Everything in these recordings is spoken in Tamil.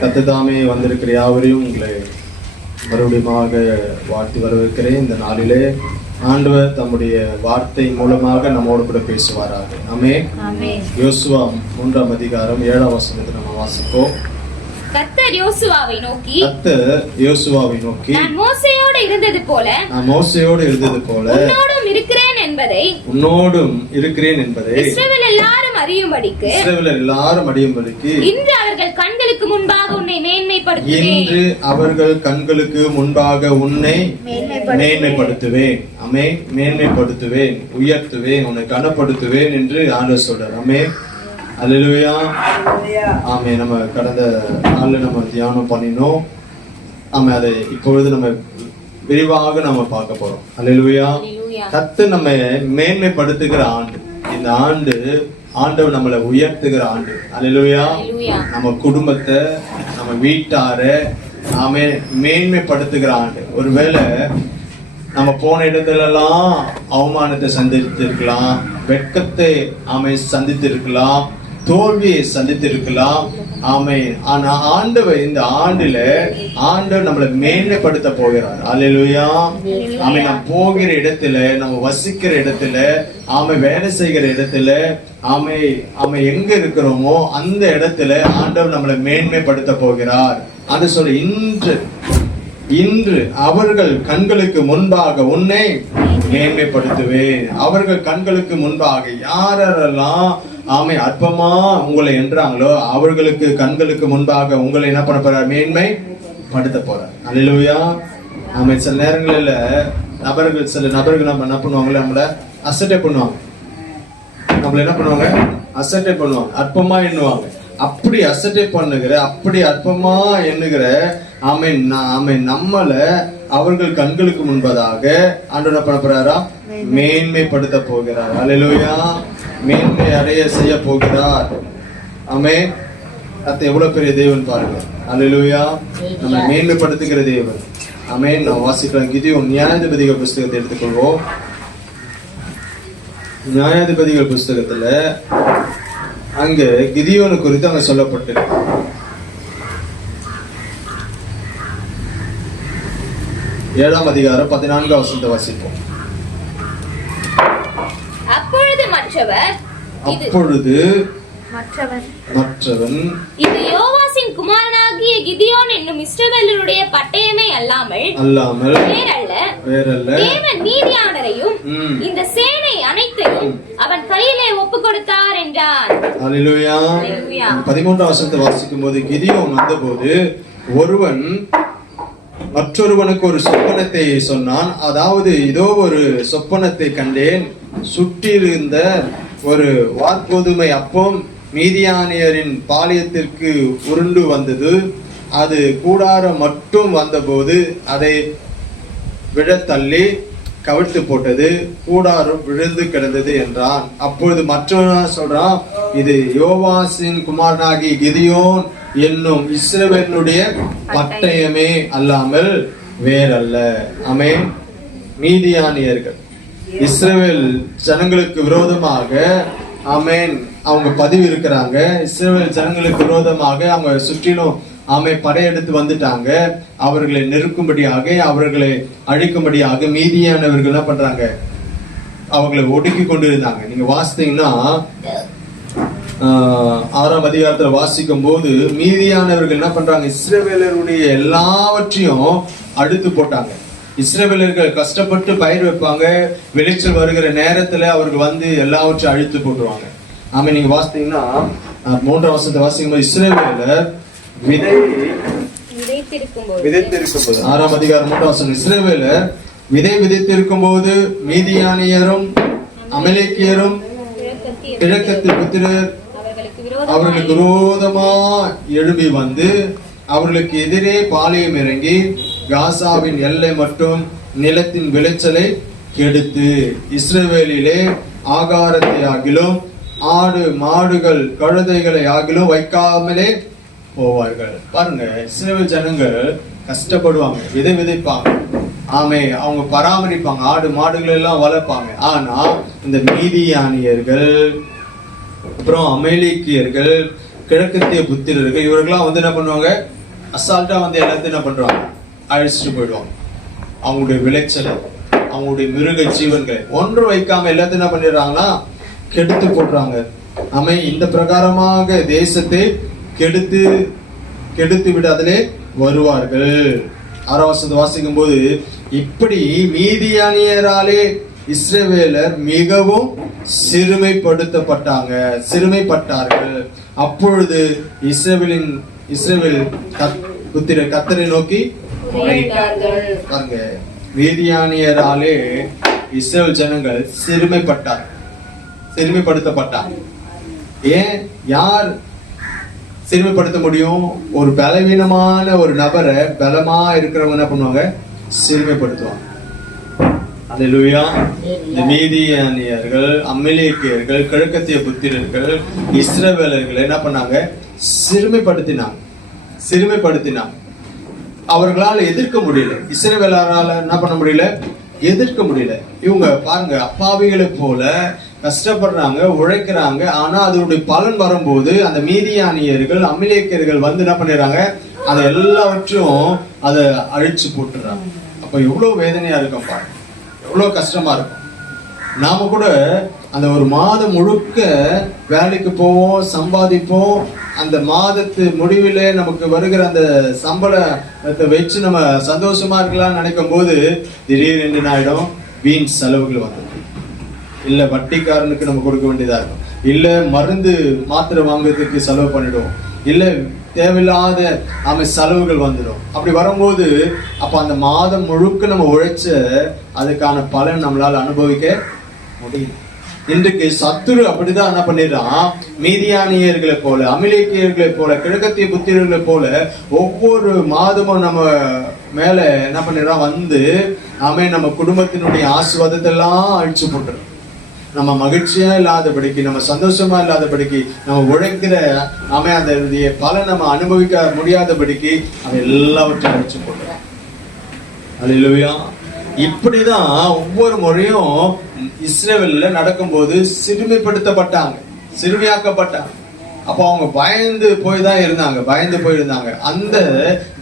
கர்த்ததாமே வந்திருக்கிற யாவரையும் உங்களை மறுபடியுமாக வாழ்த்தி வரவேற்கிறேன். இந்த நாளிலே ஆண்டவர் தம்முடைய வார்த்தை மூலமாக நம்மோடு கூட பேசுவாராக. ஆமென். யோசுவா 3ஆம் அதிகாரம் 7ஆம் வசனத்தை நம்ம வாசிப்போம். கர்த்தர் யோசுவாவை நோக்கி நான் மோசேயோடு இருந்தது போல உன்னோடும் இருக்கிறேன் என்பதை இஸ்ரவேல் எல்லாரும் அறியும்படிக்கு இன்று அவர்கள் கண்களுக்கு முன்பாக உன்னை மேன்மைப்படுத்துவேன். ஆமென். மேன்மைப்படுத்துவேன், உயர்த்துவேன், உன்னை கனப்படுத்துவேன் என்று ஆண்டவர் சொல்றார். ஆமென். அல்லேலூயா. ஆமென். நம்ம கடந்த நாள்ல நம்ம தியானம் பண்ணினோம். ஆமென். அதை இப்பொழுது நம்ம விரிவாக நம்ம பார்க்க போறோம். அல்லேலூயா. கர்த்தர் நம்ம மேன்மைப்படுத்துகிற ஆண்டு. இந்த ஆண்டு ஆண்டவர் நம்மளை உயர்த்துகிற ஆண்டு. அல்லேலூயா. நம்ம குடும்பத்தை, நம்ம வீட்டார நாம மேன்மைப்படுத்துகிற ஆண்டு. ஒருவேளை நம்ம போன இடத்துல எல்லாம் அவமானத்தை சந்தித்து இருக்கலாம், வெட்கத்தை சந்தித்து இருக்கலாம், தோல்வியை சந்தித்து இருக்கலாம். ஆமென். ஆனா ஆண்டவர் இந்த ஆண்டுல ஆண்டவர் நம்மளை மேன்மைப்படுத்த போகிறார். அல்லேலூயா. ஆமென். நம்ம போகிற இடத்துல, நம்ம வசிக்கிற இடத்துல, வேலை செய்கிற இடத்துல, எங்க இருக்கிறோமோ அந்த இடத்துல ஆண்டவர் நம்மளை மேன்மைப்படுத்த போகிறார். அது சொல்ல இன்று அவர்கள் கண்களுக்கு முன்பாக உன்னை மேன்மைப்படுத்துவேன். அவர்கள் கண்களுக்கு முன்பாக யாரெல்லாம் அற்பமா உங்களை என்றாங்களோ அவர்களுக்கு கண்களுக்கு முன்பாக உங்களை என்ன பண்ண போறார்? மேன்மைப்படுத்த போறார். அல்லேலூயா. சில நேரங்களில் சில நபர்கள் நம்ம என்ன பண்ணுவாங்களே, நம்மள அசட்டை பண்ணுவாங்க. நம்மள என்ன பண்ணுவாங்க? அசட்டை பண்ணுவாங்க, அற்பமா எண்ணுவாங்க. அப்படி அசட்டை பண்ணுகிற, அப்படி அற்பமா எண்ணுகிற நம்மள அவர்கள் கண்களுக்கு முன்பதாக ஆண்டவர் பண்ண போறாரா? மேன்மைப்படுத்த போகிறார். அல்லேலூயா. மேன்மை அடைய செய்ய போகிறார். ஆமென். அது எவ்வளவு பெரிய தேவன் பாருங்க. அல்லேலூயா. நம்ம மேன்மைப்படுத்துகிற தேவன். ஆமென். நான் வாசிக்கிறேன். கிதியோன் நியாயாதிபதிகள் புஸ்தகத்தை எடுத்துக்கொள்வோம். நியாயாதிபதிகள் புஸ்தகத்துல அங்க கிதியோனு குறித்து அங்க சொல்லப்பட்டிருக்கு. ஏழாம் அதிகாரம் 14ஆம் வசனத்தை வாசிப்போம். அப்பொழுது மற்றவன் இது யோவாசின் குமாரனாகிய கிதியோன் என்னும் இஸ்ரவேலருடைய பட்டயமே அல்லாமல் வேறல்ல. தேவன் மீதியானரையும் இந்த சேனை அனைத்தையும் அவன் கையிலே ஒப்பு கொடுத்தார் என்றார். அல்லேலூயா. 13ஆம் வசனத்தை வாசிக்கும் போது, கிதியோன் வந்தபோது ஒருவன் மற்றொருவனுக்கு ஒரு சொப்பனத்தை சொன்னான். அதாவது, இதோ ஒரு சொப்பனத்தை கண்டேன். சுற்றியிருந்த ஒரு வார்கோதுமை அப்பம் மீதியானியரின் பாளையத்திற்கு உருண்டு வந்தது. அது கூடாரம் மட்டும் வந்தபோது அதை விழத்தள்ளி கவிழ்த்து போட்டது. கூடாரம் விழுந்து கிடந்தது என்றான். அப்பொழுது மற்றவன் சொல்றான், இது யோவாசின் குமாரனாகி கிதியோன் என்னும் இஸ்ரவேலுடைய பட்டயமே அல்லாமல் வேறல்ல. ஆமென். மீதியானியர்கள் இஸ்ரவேல் ஜனங்களுக்கு விரோதமாக அவங்க பதிவு இருக்கிறாங்க. இஸ்ரவேல் ஜனங்களுக்கு விரோதமாக அவங்க சுற்றிலும் படையெடுத்து வந்துட்டாங்க. அவர்களை நெருக்கும்படியாக, அவர்களை அழிக்கும்படியாக மீதியானவர்கள் என்ன பண்றாங்க? அவர்களை ஒடுக்கி கொண்டு இருந்தாங்க. நீங்க வாசித்தீங்கன்னா 6ஆம் அதிகாரத்துல வாசிக்கும் போது மீதியானவர்கள் என்ன பண்றாங்க? இஸ்ரவேலருடைய எல்லாவற்றையும் அழித்து போட்டாங்க. இஸ்ரவேலர்கள் கஷ்டப்பட்டு பயிர் வைப்பாங்க. விளைச்சல் வருகிற நேரத்துல அவர்கள் வந்து எல்லாவற்றையும் அழித்து போட்டுருவாங்க. நீங்க வாசித்தீங்கன்னா 3ஆம் வசனத்தை வாசிக்கும் போது, இஸ்ரவேலர் விதைத்திருக்கும் போது, 6ஆம் அதிகாரம் 3ஆம் வசனம், இஸ்ரவேலர் விதை விதைத்திருக்கும் போது மீதியானியரும் அமலேக்கியரும் கிழக்கத்து புத்திரர் அவர்களுக்கு விரோதமா எழும்பி வந்து அவர்களுக்கு எதிரே பாளையம் இறங்கி காசாவின் எல்லை மற்றும் நிலத்தின் விளைச்சலை கெடுத்து இஸ்ரவேலிலே ஆகாரத்தை ஆகிலும் ஆடு மாடுகள் கழுதைகளை ஆகிலும் வைக்காமலே போவார்கள். பாருங்க, இஸ்ரவேல் ஜனங்கள் கஷ்டப்படுவாங்க, விதைப்பாங்க. அவங்க பராமரிப்பாங்க, ஆடு மாடுகள் எல்லாம் வளர்ப்பாங்க. ஆனா இந்த மீதியானியர்கள், அப்புறம் அமலேக்கியர்கள், கிழக்கத்திய புத்திரர்கள் இவர்கள்லாம் வந்து என்ன பண்ணுவாங்க, அசால்ட்டா வந்து எல்லாத்தையும் என்ன பண்றாங்க, அழிச்சிட்டு போயிடுவாங்க. அவங்களுடைய விளைச்சலை, அவங்களுடைய மிருக ஜீவன்களை ஒன்று வைக்காம எல்லாத்தையும் என்ன பண்ணிடுறாங்கன்னா கெடுத்து போடுறாங்க. ஆமே, இந்த பிரகாரமாக தேசத்தை கெடுத்து விடாதலே வருவார்கள். 6ஆம் வசனத்தை வாசிக்கும் போது, இப்படி மீதியானியராலே இஸ்ரவேலர் மிகவும் சிறுமைப்பட்டார்கள். அப்பொழுது இஸ்ரவேல் புத்திரர் கர்த்தரை நோக்கி பாருங்க, மீதியானியராலே இஸ்ரவேல் ஜனங்கள் சிறுமைப்படுத்தப்பட்டார். ஏன், யார் சிறுமைப்படுத்த முடியும்? ஒரு பலவீனமான ஒரு நபரை பலமா இருக்கிறவங்க என்ன பண்ணுவாங்க, சிறுமைப்படுத்துவாங்க. அல்லேலூயா. இந்த மீதியானியர்கள், அமலேக்கியர்கள், கிழக்கத்திய புத்திரர்கள் இஸ்ரவேலர்களை என்ன பண்ணாங்க, சிறுமைப்படுத்தினாங்க. அவர்களால் எதிர்க்க முடியல. இஸ்ரவேலரால என்ன பண்ண முடியல, எதிர்க்க முடியல. இவங்க பாருங்க, அப்பாவிகளை போல கஷ்டப்படுறாங்க, உழைக்கிறாங்க. ஆனா அதனுடைய பலன் வரும்போது அந்த மீதியானியர்கள், அமலேக்கியர்கள் வந்து என்ன பண்ணிடுறாங்க, அதை எல்லாவற்றையும் அதை அழிச்சு போட்டுறாங்க. அப்ப எவ்வளவு வேதனையா இருக்கும் பாருங்க, எவ்வளவு கஷ்டமா இருக்கும். நாம கூட அந்த ஒரு மாதம் முழுக்க வேலைக்கு போவோம், சம்பாதிப்போம். அந்த மாதத்து முடிவிலே நமக்கு வருகிற அந்த சம்பளத்தை வச்சு நம்ம சந்தோஷமா இருக்கலாம்னு நினைக்கும் போது திடீரென்று ஆயிடும், வீண் செலவுகள் வந்துடும். இல்ல வட்டிக்காரனுக்கு நம்ம கொடுக்க வேண்டியதா இருக்கும், இல்ல மருந்து மாத்திரை வாங்குறதுக்கு செலவு பண்ணிடுவோம், இல்ல தேவையில்லாத செலவுகள் வந்துடும். அப்படி வரும்போது அப்ப அந்த மாதம் முழுக்க நம்ம உழைச்ச அதுக்கான பலன் நம்மளால அனுபவிக்க முடியும். இன்றைக்கு சத்துரு அப்படிதான் என்ன பண்ணிடுறான், மீதியானியர்களை போல, அமலேக்கியர்களை போல, கிழக்கத்திய புத்திரர்களை போல ஒவ்வொரு மாதமும் நம்ம மேல என்ன பண்ணிடுறான் வந்து நம்ம குடும்பத்தினுடைய ஆசீர்வாதத்தை எல்லாம் அழிச்சு போட்டுறோம். நம்ம மகிழ்ச்சியா இல்லாதபடிக்கு, நம்ம சந்தோஷமா இல்லாதபடிக்கு, நம்ம உழைக்கிற அந்த பலன் நம்ம அனுபவிக்க முடியாதபடிக்கு அவன் எல்லாவற்றையும் அழிச்சு போட்டுறான். அல்லேலூயா. இப்படிதான் ஒவ்வொரு முறையும் இஸ்ரவேல்ல நடக்கும்போது சிறுமையாக்கப்பட்டாங்க. அப்போ அவங்க பயந்து போயிருந்தாங்க. அந்த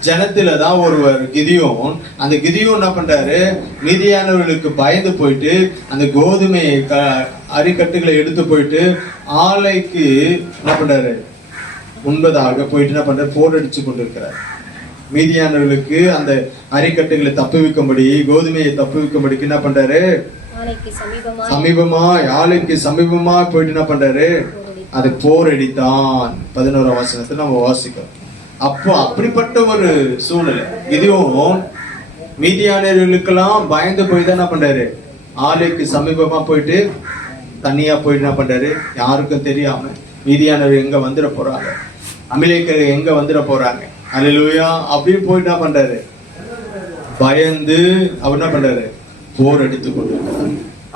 ஜனத்துல தான் ஒருவர் கிதியோன். அந்த கிதியோன் என்ன பண்றாரு, மீதியானவர்களுக்கு பயந்து போயிட்டு அந்த கோதுமை அரிக்கட்டுகளை எடுத்து போயிட்டு ஆலைக்கு என்ன பண்றாரு, முன்பதாக போயிட்டு என்ன பண்றாரு, போர் அடிச்சு கொண்டிருக்கிறார். மீதியானவர்களுக்கு அந்த அரிக்கட்டுகளை தப்புவிக்கும்படி, கோதுமையை தப்புவிக்கும்படிக்கு என்ன பண்றாரு, ஆலைக்கு சமீபமா போயிட்டு என்ன பண்றாரு, அது போர் அடித்தான். 11ஆம் வசனத்தை நம்ம வாசிக்கிறோம். அப்போ அப்படிப்பட்ட ஒரு சூழ்நிலை. இதுவும் மீதியானவர்களுக்கெல்லாம் பயந்து போய் தான் என்ன பண்றாரு, ஆலைக்கு சமீபமா போயிட்டு தனியா போயிட்டு என்ன பண்றாரு, யாருக்கும் தெரியாம மீதியானவர் எங்க வந்துட போறாங்க, அமலேக்கியர் எங்க வந்துட போறாங்க. அல்லேலூயா. அப்படின்னு போயிட்டு என்ன பண்றாரு, பயந்து அவர் என்ன பண்றாரு, போர் அடித்து கொண்டிருக்கிறார்.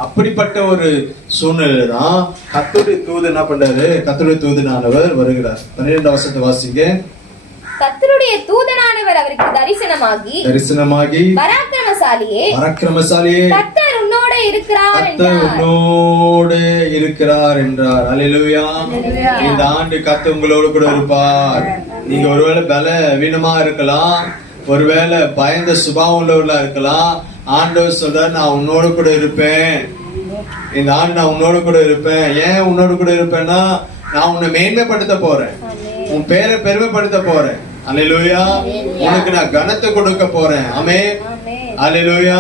அப்படிப்பட்ட ஒரு சூழ்நிலை தான் கர்த்தருடைய தூதன் என்ன பண்றாரு, கர்த்தருடைய தூதனானவர் வருகிறார். 12ஆம் வசனத்தை வாசிங்க. கர்த்தருடைய தூதனானவர் அவருக்கு தரிசனமாகி பராக்கிரமசாலியே கர்த்தர் உன்னோடு இருக்கிறார் என்றார். அல்லேலூயா. இந்த ஆண்டு கர்த்தர் உங்களோடு கூட இருப்பார். நீங்க ஒருவேளை பலவீனமா இருக்கலாம், ஒருவேளை பயந்த சுபாவம் உள்ளவர்களா இருக்கலாம். ஆண்டவர் சொல்றார், நான் உன்னோடு கூட இருப்பேன். இந்த ஆண்டு நான் உன்னோடு கூட இருப்பேன். ஏன் உன்னோடு கூட இருப்பேன்னா, நான் உன்னை மேன்மைப்படுத்த போறேன், உன் பேரை பெருமைப்படுத்த போறேன். அல்லேலூயா. உனக்கு நான் கனத்தை கொடுக்க போறேன். ஆமென். அல்லேலூயா.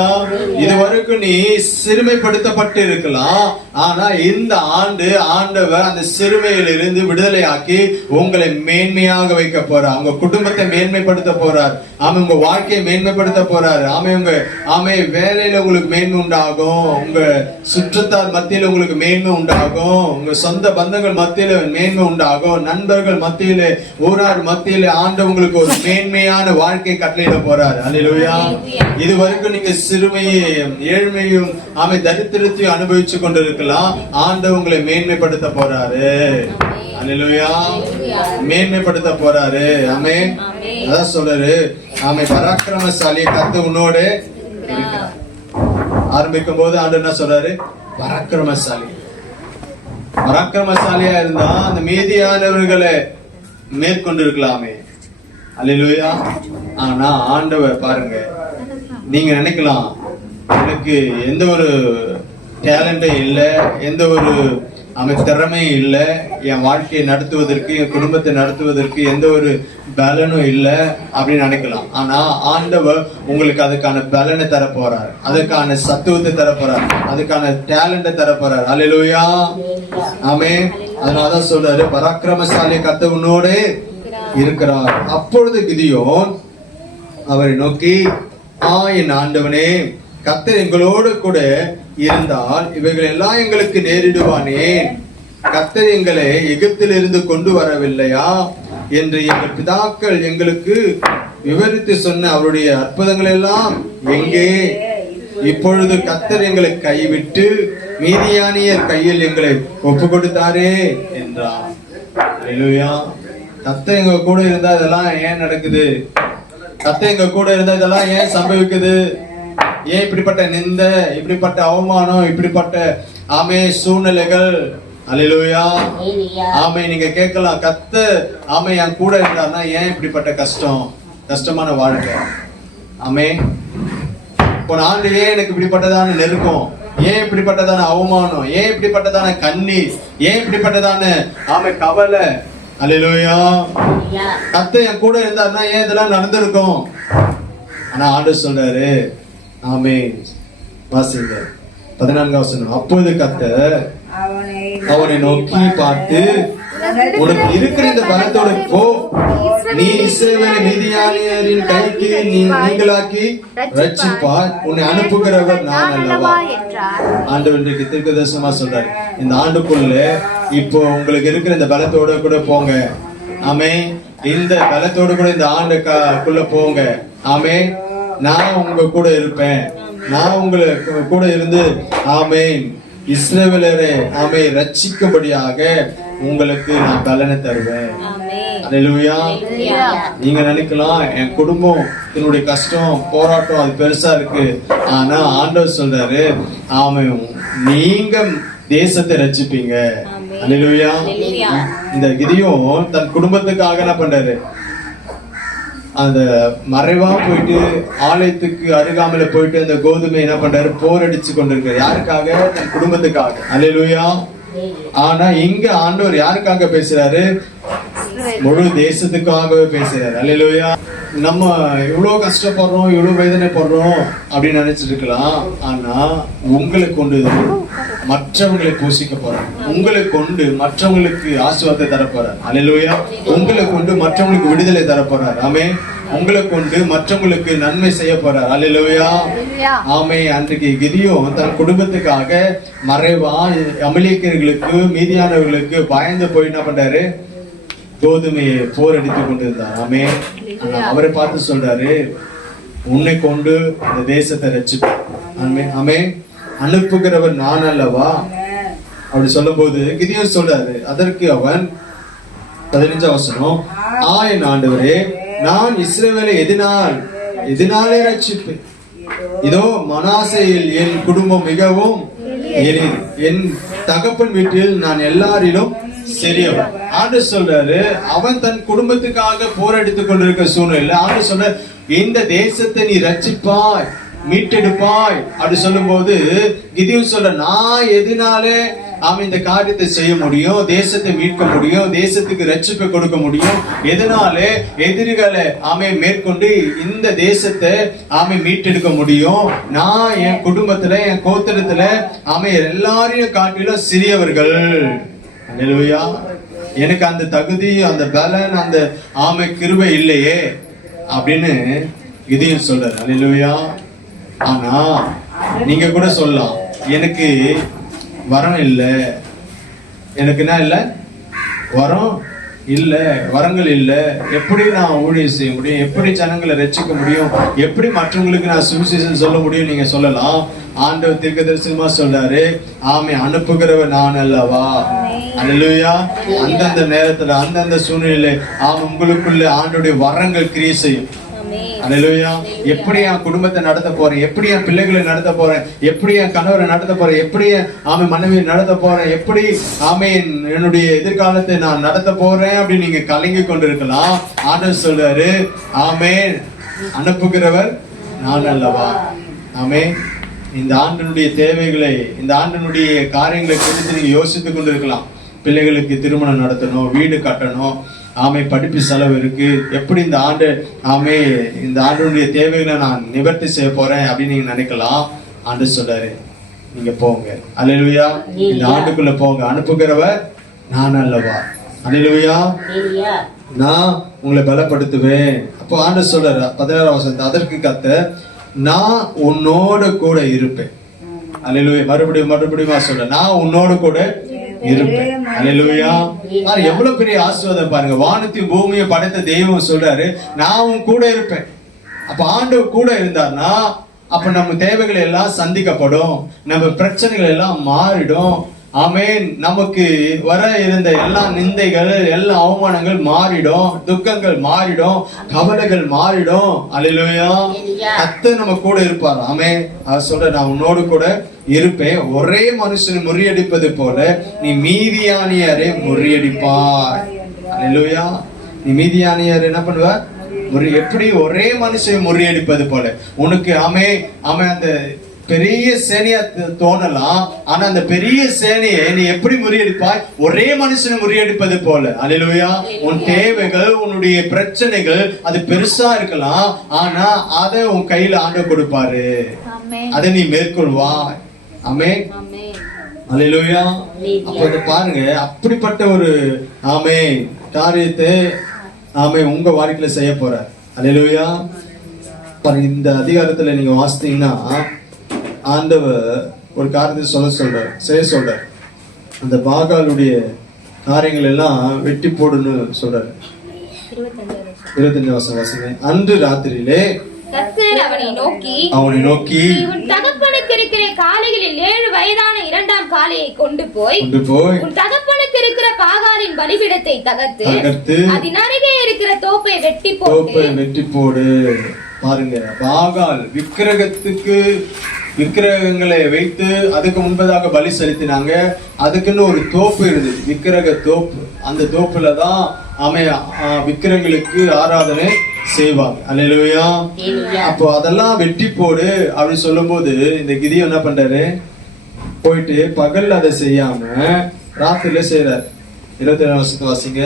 இதுவரைக்கும் நீ சிறுமைப்படுத்தப்பட்டு இருக்கலாம், ஆனா இந்த ஆண்டு ஆண்டவர் அந்த சிறுமையிலிருந்து விடுதலையாக்கி உங்களை மேன்மையாக வைக்க போறார். உங்க குடும்பத்தை மேன்மைப்படுத்த போறார். உங்க வாழ்க்கையை மேன்மைப்படுத்த போறாரு. உங்க வேலையில உங்களுக்கு மேன்மை உண்டாகும், உங்க சுற்றத்தார் மத்தியில உங்களுக்கு மேன்மை உண்டாகும், உங்க சொந்த பந்தங்கள் மத்தியில மேன்மை உண்டாகும், நண்பர்கள் மத்தியில, ஊரார் மத்தியில ஆண்டவர் உங்களுக்கு ஒரு மேன்மையான வாழ்க்கை கட்டளையிட போறாரு. அல்லேலூயா. இதுவரைக்கும் நீங்க சிறுமையும் ஏழ்மையும் தரித்திரத்தையும் அனுபவிச்சு கொண்டிருக்கலாம். ஆண்டவர் உங்களை மேன்மைப்படுத்த போறாரு. அல்லேலூயா. மேன்மைப்படுத்த போறாரு. ஆமென். அதான் சொல்றாரு, பராக்கிரமசாலி கர்த்தர் உன்னோடு இருக்கிறார். ஆரம்பிக்கும் போது ஆண்டவர் என்ன சொல்றாரு, பராக்கிரமசாலியா இருந்தா அந்த மீதியானவர்களை மேற்கொண்டு இருக்கலாமே. அல்லேலூயா. ஆனா ஆண்டவர் பாருங்க, நீங்க நினைக்கலாம் எனக்கு எந்த ஒரு டேலண்டும் இல்லை, எந்த ஒரு திறமையும் இல்லை, என் வாழ்க்கையை நடத்துவதற்கு என் குடும்பத்தை நடத்துவதற்கு எந்த ஒரு பலனும் இல்லை அப்படின்னு நினைக்கலாம். ஆனா ஆண்டவர் உங்களுக்கு அதுக்கான பலனை தர போறார், அதுக்கான சத்துவத்தை தர போறார், அதுக்கான டேலண்ட தர போறார். அல்லேலூயா. ஆமென். அதனாலதான் சொல்றாரு, பராக்கிரமசாலி கர்த்தர் உன்னோட இருக்கிறார். அப்பொழுது கிதியோன் அவரை நோக்கி, என் ஆண்டவனே, கர்த்தர் எங்களோடு கூட இருந்தால் இவைகள் எல்லாம் எங்களுக்கு நேரிடுவானே. கர்த்தர் எங்களை எகிப்திலிருந்து கொண்டு வரவில்லையா என்று எங்கள் பிதாக்கள் எங்களுக்கு விவரித்து சொன்ன அவருடைய அற்புதங்கள் எல்லாம் எங்கே? இப்பொழுது கர்த்தர் எங்களை கைவிட்டு மீதியானியர் கையில் எங்களை ஒப்பு கொடுத்தாரே என்றார். அல்லேலூயா. கர்த்தர் எங்க கூட இருந்தா இதெல்லாம் ஏன் நடக்குது? கர்த்தர் எங்க கூட இருந்தா இதெல்லாம் ஏன் சம்பவிக்குது? ஏன் இப்படிப்பட்ட நிந்த, இப்படிப்பட்ட அவமானம், இப்படிப்பட்ட சூழ்நிலைகள்? அல்லேலூயா. ஆமே. நீங்க கேட்கலாம், கர்த்தர் என் கூட இருந்தார்னா ஏன் இப்படிப்பட்ட கஷ்டமான வாழ்க்கை? ஆமே. போன ஆண்டு ஏன் எனக்கு இப்படிப்பட்டதான நெருக்கம், ஏன் இப்படிப்பட்டதான அவமானம், ஏன் இப்படிப்பட்டதான கண்ணீர், ஏன் இப்படிப்பட்டதான கவலை? அல்லேலூயா. கர்த்தர் என் கூட இருந்தார்னா ஏன் இதெல்லாம் நடந்திருக்கும்? ஆனா ஆண்டவர் சொல்றாரு, ஆமென். வாசிங்க 14வது வசனம். அப்பொழுது கர்த்தர் அவனை நோக்கி பார்த்து, உனக்கு இருக்கிற இந்த பலத்தோட போ, நீ இஸ்ரவேலை மீதியானியரின் கைக்கு நீங்களாக்கி ரட்சிப்பார், உன்னை அனுப்புகிறவர் நான் அல்லவா. ஆண்டவர் இன்றைக்கு தீர்க்கதரிசனமா சொல்றாரு, இந்த ஆண்டுக்குள்ள இப்போ உங்களுக்கு இருக்கிற இந்த பலத்தோட கூட போங்க. ஆமே. இந்த பலத்தோடு கூட இந்த ஆண்டுக்குள்ள போங்க. ஆமே. நான் உங்க கூட இருப்பேன், நான் உங்களுக்கு கூட இருந்து இஸ்ரவேலரை ரட்சிக்கும்படியாக உங்களுக்கு நான் பலனை தருவேன். அல்லேலூயா. நீங்க நினைக்கலாம், என் குடும்பம் என்னுடைய கஷ்டம் போராட்டம் அது பெருசா இருக்கு. ஆனா ஆண்டவர் சொல்றாரு, நீங்க தேசத்தை ரட்சிப்பீங்க. அல்லேலூயா. இந்த கிதியோன் தன் குடும்பத்துக்காக என்ன பண்றாரு? அந்த மறைவா போயிட்டு ஆலயத்துக்கு அருகாமையில போயிட்டு அந்த கோதுமை என்ன பண்றாரு? போரடிச்சு கொண்டிருக்காரு. யாருக்காக? தன் குடும்பத்துக்காக. அல்லேலூயா. ஆனா இங்க ஆண்டவர் யாருக்காக பேசுறாரு? முழு தேசத்துக்காகவே பேசுறாரு. அல்லேலூயா. நம்ம இவ்வளவு கஷ்டப்படுறோம், இவ்வளவு வேதனைப்படுறோம் அப்படின்னு நினைச்சிட்டு இருக்கலாம். ஆனா உங்களை கொண்டு மற்றவங்களை போஷிக்க போறார், உங்களை கொண்டு மற்றவங்களுக்கு ஆசீர்வாதத்தை தரப்போறார். அல்லேலூயா. உங்களை கொண்டு மற்றவங்களுக்கு விடுதலை தரப்போறார். ஆமே. உங்களை கொண்டு மற்றவங்களுக்கு நன்மை செய்ய போறார். அல்லேலூயா. ஆமே. அன்றைக்கு கிதியோன் தன் குடும்பத்துக்காக மறைவா அமலேக்கியர்களுக்கு மீதியானவர்களுக்கு பயந்து போய் என்ன பண்றாரு? கோதுமையை போரடித்து கொண்டிருந்தார். ஆமே. அவரை பார்த்து சொல்றாரு, உன்னை கொண்டு இந்த தேசத்தை ரட்சிப்பார். ஆமே. ஆமே. அனுப்புகிறவர் நான் அல்லவா அப்படி சொல்லும் போது கிதியோன் சொல்றாரு, அதற்கு அவன் 15வது வசனம், என் ஆண்டவரே, நான் இஸ்ரவேலை எதினாலே ரட்சிப்பேன். இதோ மனாசேயில் என் குடும்பம் மிகவும் எளிது, என் தகப்பன் வீட்டில் நான் எல்லாரிலும் சரியவன். ஆண்டவர் சொல்றாரு, அவன் தன் குடும்பத்துக்காக போராடித்துக் கொண்டிருக்கிற சூழ்நிலை ஆண்டவர் சொல்ற, இந்த தேசத்தை நீ ரட்சிப்பாய், மீட்டெடுப்பாய் அப்படி சொல்லும் போது கிதியோன் சொல்ற, நான் எதனாலே இந்த காரியத்தை செய்ய முடியும், தேசத்தை மீட்க முடியும், தேசத்துக்கு ரட்சிப்பை கொடுக்க முடியும், எதனாலே எதிரிகளை மேற்கொண்டு இந்த தேசத்தை மீட்டெடுக்க முடியும். நான் என் குடும்பத்துல என் கோத்திரத்துல எல்லாரையும் காட்டிலும் சிறியவர்கள். அல்லேலூயா. எனக்கு அந்த தகுதி, அந்த பலன், அந்த கிருபை இல்லையே அப்படின்னு கிதியோன் சொல்றாரு. அல்லேலூயா. ஆனா நீங்க கூட சொல்லலாம், எனக்கு வரம் இல்ல, எனக்கு என்ன இல்ல, வரம் இல்ல, வரங்கள் இல்ல, எப்படி நான் ஊழியம் செய்ய முடியும், எப்படி ஜனங்களை ரட்சிக்க முடியும், எப்படி மற்றவங்களுக்கு நான் சுவிசேஷம் சொல்ல முடியும் நீங்க சொல்லலாம். ஆண்டவர் தீர்க்கதரிசனமா சொல்றாரு, அனுப்புகிறவர் நான் அல்லவா. அல்லேலூயா. அந்தந்த நேரத்துல அந்தந்த சூழ்நிலையில உங்களுக்குள்ள ஆண்டோடைய வரங்கள் கிரியை செய்யும். அல்லேலூயா. எப்படி என் குடும்பத்தை நடத்த போறேன், எப்படி என் பிள்ளைகளை நடத்த போறேன், எப்படி என் கணவரை நடத்த போறேன், எப்படி ஆமென் மனைவியை நடத்த போறேன், எப்படி ஆமென் என்னுடைய எதிர்காலத்தை நான் நடத்த போறேன் அப்படின்னு நீங்க கலங்கி கொண்டிருக்கலாம். ஆண்டவர் சொல்றாரு, ஆமென் அனுப்புகிறவர் நான் அல்லவா. ஆமென். இந்த ஆண்டினுடைய தேவைகளை, இந்த ஆண்டினுடைய காரியங்களை குறித்து நீங்க யோசித்துக் கொண்டிருக்கலாம். பிள்ளைகளுக்கு திருமணம் நடத்தணும், வீடு கட்டணும், ஆமை படிப்பு செலவு இருக்கு, எப்படி இந்த ஆண்டு ஆமை இந்த ஆண்டுடைய தேவைகளை நான் நிவர்த்தி செய்ய போறேன் அப்படின்னு நீங்க நினைக்கலாம். ஆண்டு சொல்றாரு, நீங்க போங்க. அல்லேலூயா. இந்த ஆண்டுக்குள்ள போங்க, அனுப்புகிறவர் நான் அல்லவா. அல்லேலூயா. நான் உங்களை பலப்படுத்துவேன். அப்போ ஆண்டு சொல்றாரு 16ஆம் வசனம், அதற்கு கர்த்தர் நான் உன்னோடு கூட இருப்பேன். அல்லேலூயா. மறுபடியும் சொல்றேன், நான் உன்னோடு கூட இருப்பேன். அல்லேலூயா. எவ்வளவு பெரிய ஆசீர்வாதம் பாருங்க. வானத்தையும் பூமியை படைத்த தெய்வம் சொல்றாரு, நான் உன் கூட இருப்பேன். அப்ப ஆண்டவர் கூட இருந்தார்னா அப்ப நம்ம தேவைகள் எல்லாம் சந்திக்கப்படும், நம்ம பிரச்சனைகள் எல்லாம் மாறிடும். ஆமென். நமக்கு வர இருந்த எல்லா நிந்தைகள், எல்லா அவமானங்கள் மாறிடும், துக்கங்கள் மாறிடும், கவலைகள் மாறிடும். அல்லேலூயா. கர்த்தர் நம்ம கூட இருப்பார். ஆமென். அவர் சொல்ற, நான் உன்னோடு கூட இருப்பேன். ஒரே மனுஷனை முறியடிப்பது போல நீ மீதியானியரை முறியடிப்பாய். அல்லேலூயா. நீ மீதியானியர் என்ன பண்ணுவ? எப்படி ஒரே மனுஷனை முறியடிப்பது போல உனக்கு அந்த பெரிய சேனையா தோணலாம். ஆனா அந்த பெரிய சேனையை நீ எப்படி முறியடிப்பாய்? ஒரே மனுஷனை முறியடிப்பது போல. அல்லேலூயா. உன் தேவைகள், உன்னுடைய பிரச்சனைகள் அது பெருசா இருக்கலாம், ஆனா அதை உன் கையில ஆண்டவர் கொடுப்பாரு. அதை நீ மேற்கொள்வாய். ஆமென். அல்லேலூயா. அப்ப பாருங்க, அப்படிப்பட்ட ஒரு காரியத்தை உங்க வாழ்க்கையில செய்ய போறார். அல்லேலூயா. இந்த அதிகாரத்துல நீங்க வாசித்தீங்கன்னா ஆண்டவர் ஒரு காரியத்தை செய்ய சொல்றார். அந்த பாகாலுடைய காரியங்கள் எல்லாம் வெட்டி போடுன்னு சொல்றாரு. 25 வசனம் வாசிங்க. அன்று ராத்திரியிலே கர்த்தர் அவனை நோக்கி உன் தகப்பனுக்கு இருக்கிற காளைகளில் 7 வயதான 2ஆம் காளையை கொண்டு போய் உன் தகப்பனுக்கு இருக்கிற பாகாலின் பலிபீடத்தை தகர்த்து அதன் அருகே இருக்கிற தோப்பை வெட்டி போடு. பாருங்க, பாகால் விக்கிரகங்களை வைத்து அதுக்கு முன்பதாக பலி செலுத்தினாங்க. அதுக்குன்னு ஒரு தோப்பு இருந்தது, விக்கிரக தோப்பு. அந்த தோப்புல தான் விக்கிரகங்களுக்கு ஆராதனை செய்வாங்க. அல்லேலூயா. அப்போ அதெல்லாம் வெட்டி போடு அப்படின்னு சொல்லும் போது இந்த கிதியோன் என்ன பண்றாரு? போயிட்டு பகல்ல அதை செய்யாம ராத்திரில செய்யறாரு. 27 வருஷத்துக்கு வாசிங்க.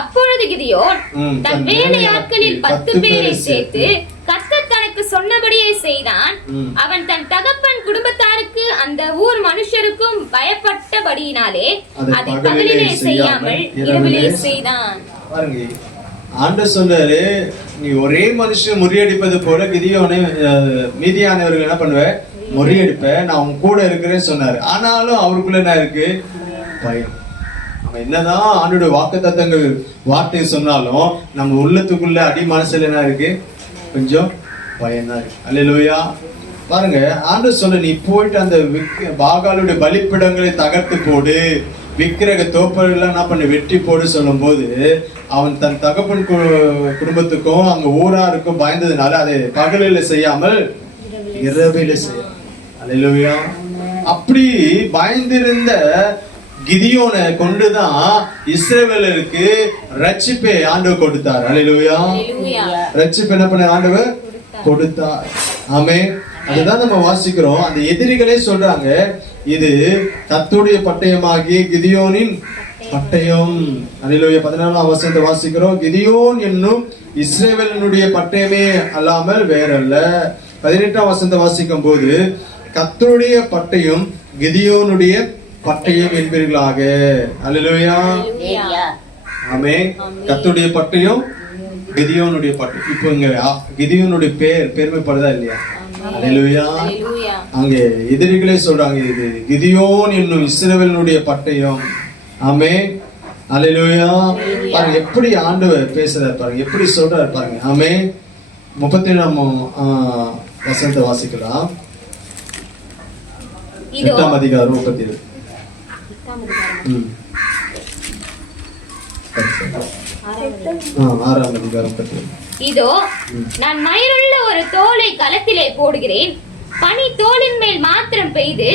அப்பொழுது கிதியோன் தன் வேலையாட்களில் 10 பேரை சேர்த்து கர்த்தர் தனக்கு சொன்னபடியே செய்தான். அவன் தன் தகப்பன் குடும்பத்தாருக்கு அந்த ஊர் மனுஷருக்கும் பயப்பட்டபடியினாலே அதை பகலிலே செய்யாமல் இரவிலே செய்தான். பாருங்க, ஆண்டவர் சொல்றாரு, நீ ஒரே மனுஷன் முறியடிப்பது போல கிதியோனை மீதியானவர்கள் என்ன பண்ணுவ? முறியடிப்ப. நான் உன் கூட இருக்கிறேன்னு சொன்னாரு. ஆனாலும் அவருக்குள்ள என்ன இருக்கு? பயம். என்னதான் ஆண்டோட வாக்குத்தத்தங்கள் வார்த்தை சொன்னாலும் நம்ம உள்ளத்துக்குள்ள அடி மனசுல என்ன இருக்கு? கொஞ்சம் பயம் தான் இருக்கு. அல்லேலூயா. பாருங்க, ஆண்டவர் சொல்ல, நீ போயிட்டு அந்த பாகாலுடைய பலிப்பிடங்களை தகர்த்து போடு, விக்கிரக தோப்பெல்லாம் என்ன பண்ணி வெட்டி போடு சொல்லும் போது அவன் தன் தகப்பன் குடும்பத்துக்கும் அங்க ஊராருக்கும் பயந்ததுனால அதை பகலில செய்யாமல் இரவில செய்ய. அல்லேலூயா. அப்படி பயந்திருந்த கிதியோனை கொண்டுதான் இஸ்ரவேலருக்கு ரட்சிப்பை ஆண்டவர் கொடுத்தார். அல்லேலூயா. ரட்சிப்பு என்ன பண்ண ஆண்டவர் கொடுத்தார். ஆமென். அதுதான் நம்ம வாசிக்கிறோம். அந்த எதிரிகளே சொல்றாங்க, இது கர்த்தருடைய பட்டயமாகிய கிதியோனின் பட்டயம். அல்லேலூயா. 14ஆம் வசனத்தை வாசிக்கிறோம். கிதியோன் என்னும் இஸ்ரவேலினுடைய பட்டயமே அல்லாமல் வேறல்ல. 18ஆம் வசனத்தை வாசிக்கும் போது கர்த்தருடைய பட்டயம் கிதியோனுடைய பட்டயம் என்பீர்களாக. அல்லேலூயா. ஆமென். கர்த்தருடைய பட்டயம் கிதியோனுடைய பட்டயம். இப்போ இங்க கிதியோனுடைய பெருமைப்படுதா இல்லையா? அல்லேலூயா. அங்கே எதிரிகளே சொல்றாங்க, இது கிதியோன் என்னும் இஸ்ரவேலினுடைய பட்டயம். ஆமென். அல்லேலூயா. பாருங்க எப்படி ஆண்டவர் பேசுறாரு பாருங்க, எப்படி சொல்றாரு பாருங்க. ஆமென். 37ஆம் வசனத்தை வாசிக்கலாம். 8ஆம் அதிகாரம் 37. 6ஆம் அதிகாரம் 37. இதோ நான் மயிருள்ள ஒரு தோலை களத்திலே போடுகிறேன். பனி தோலின் மேல் மாத்திரம் பெய்து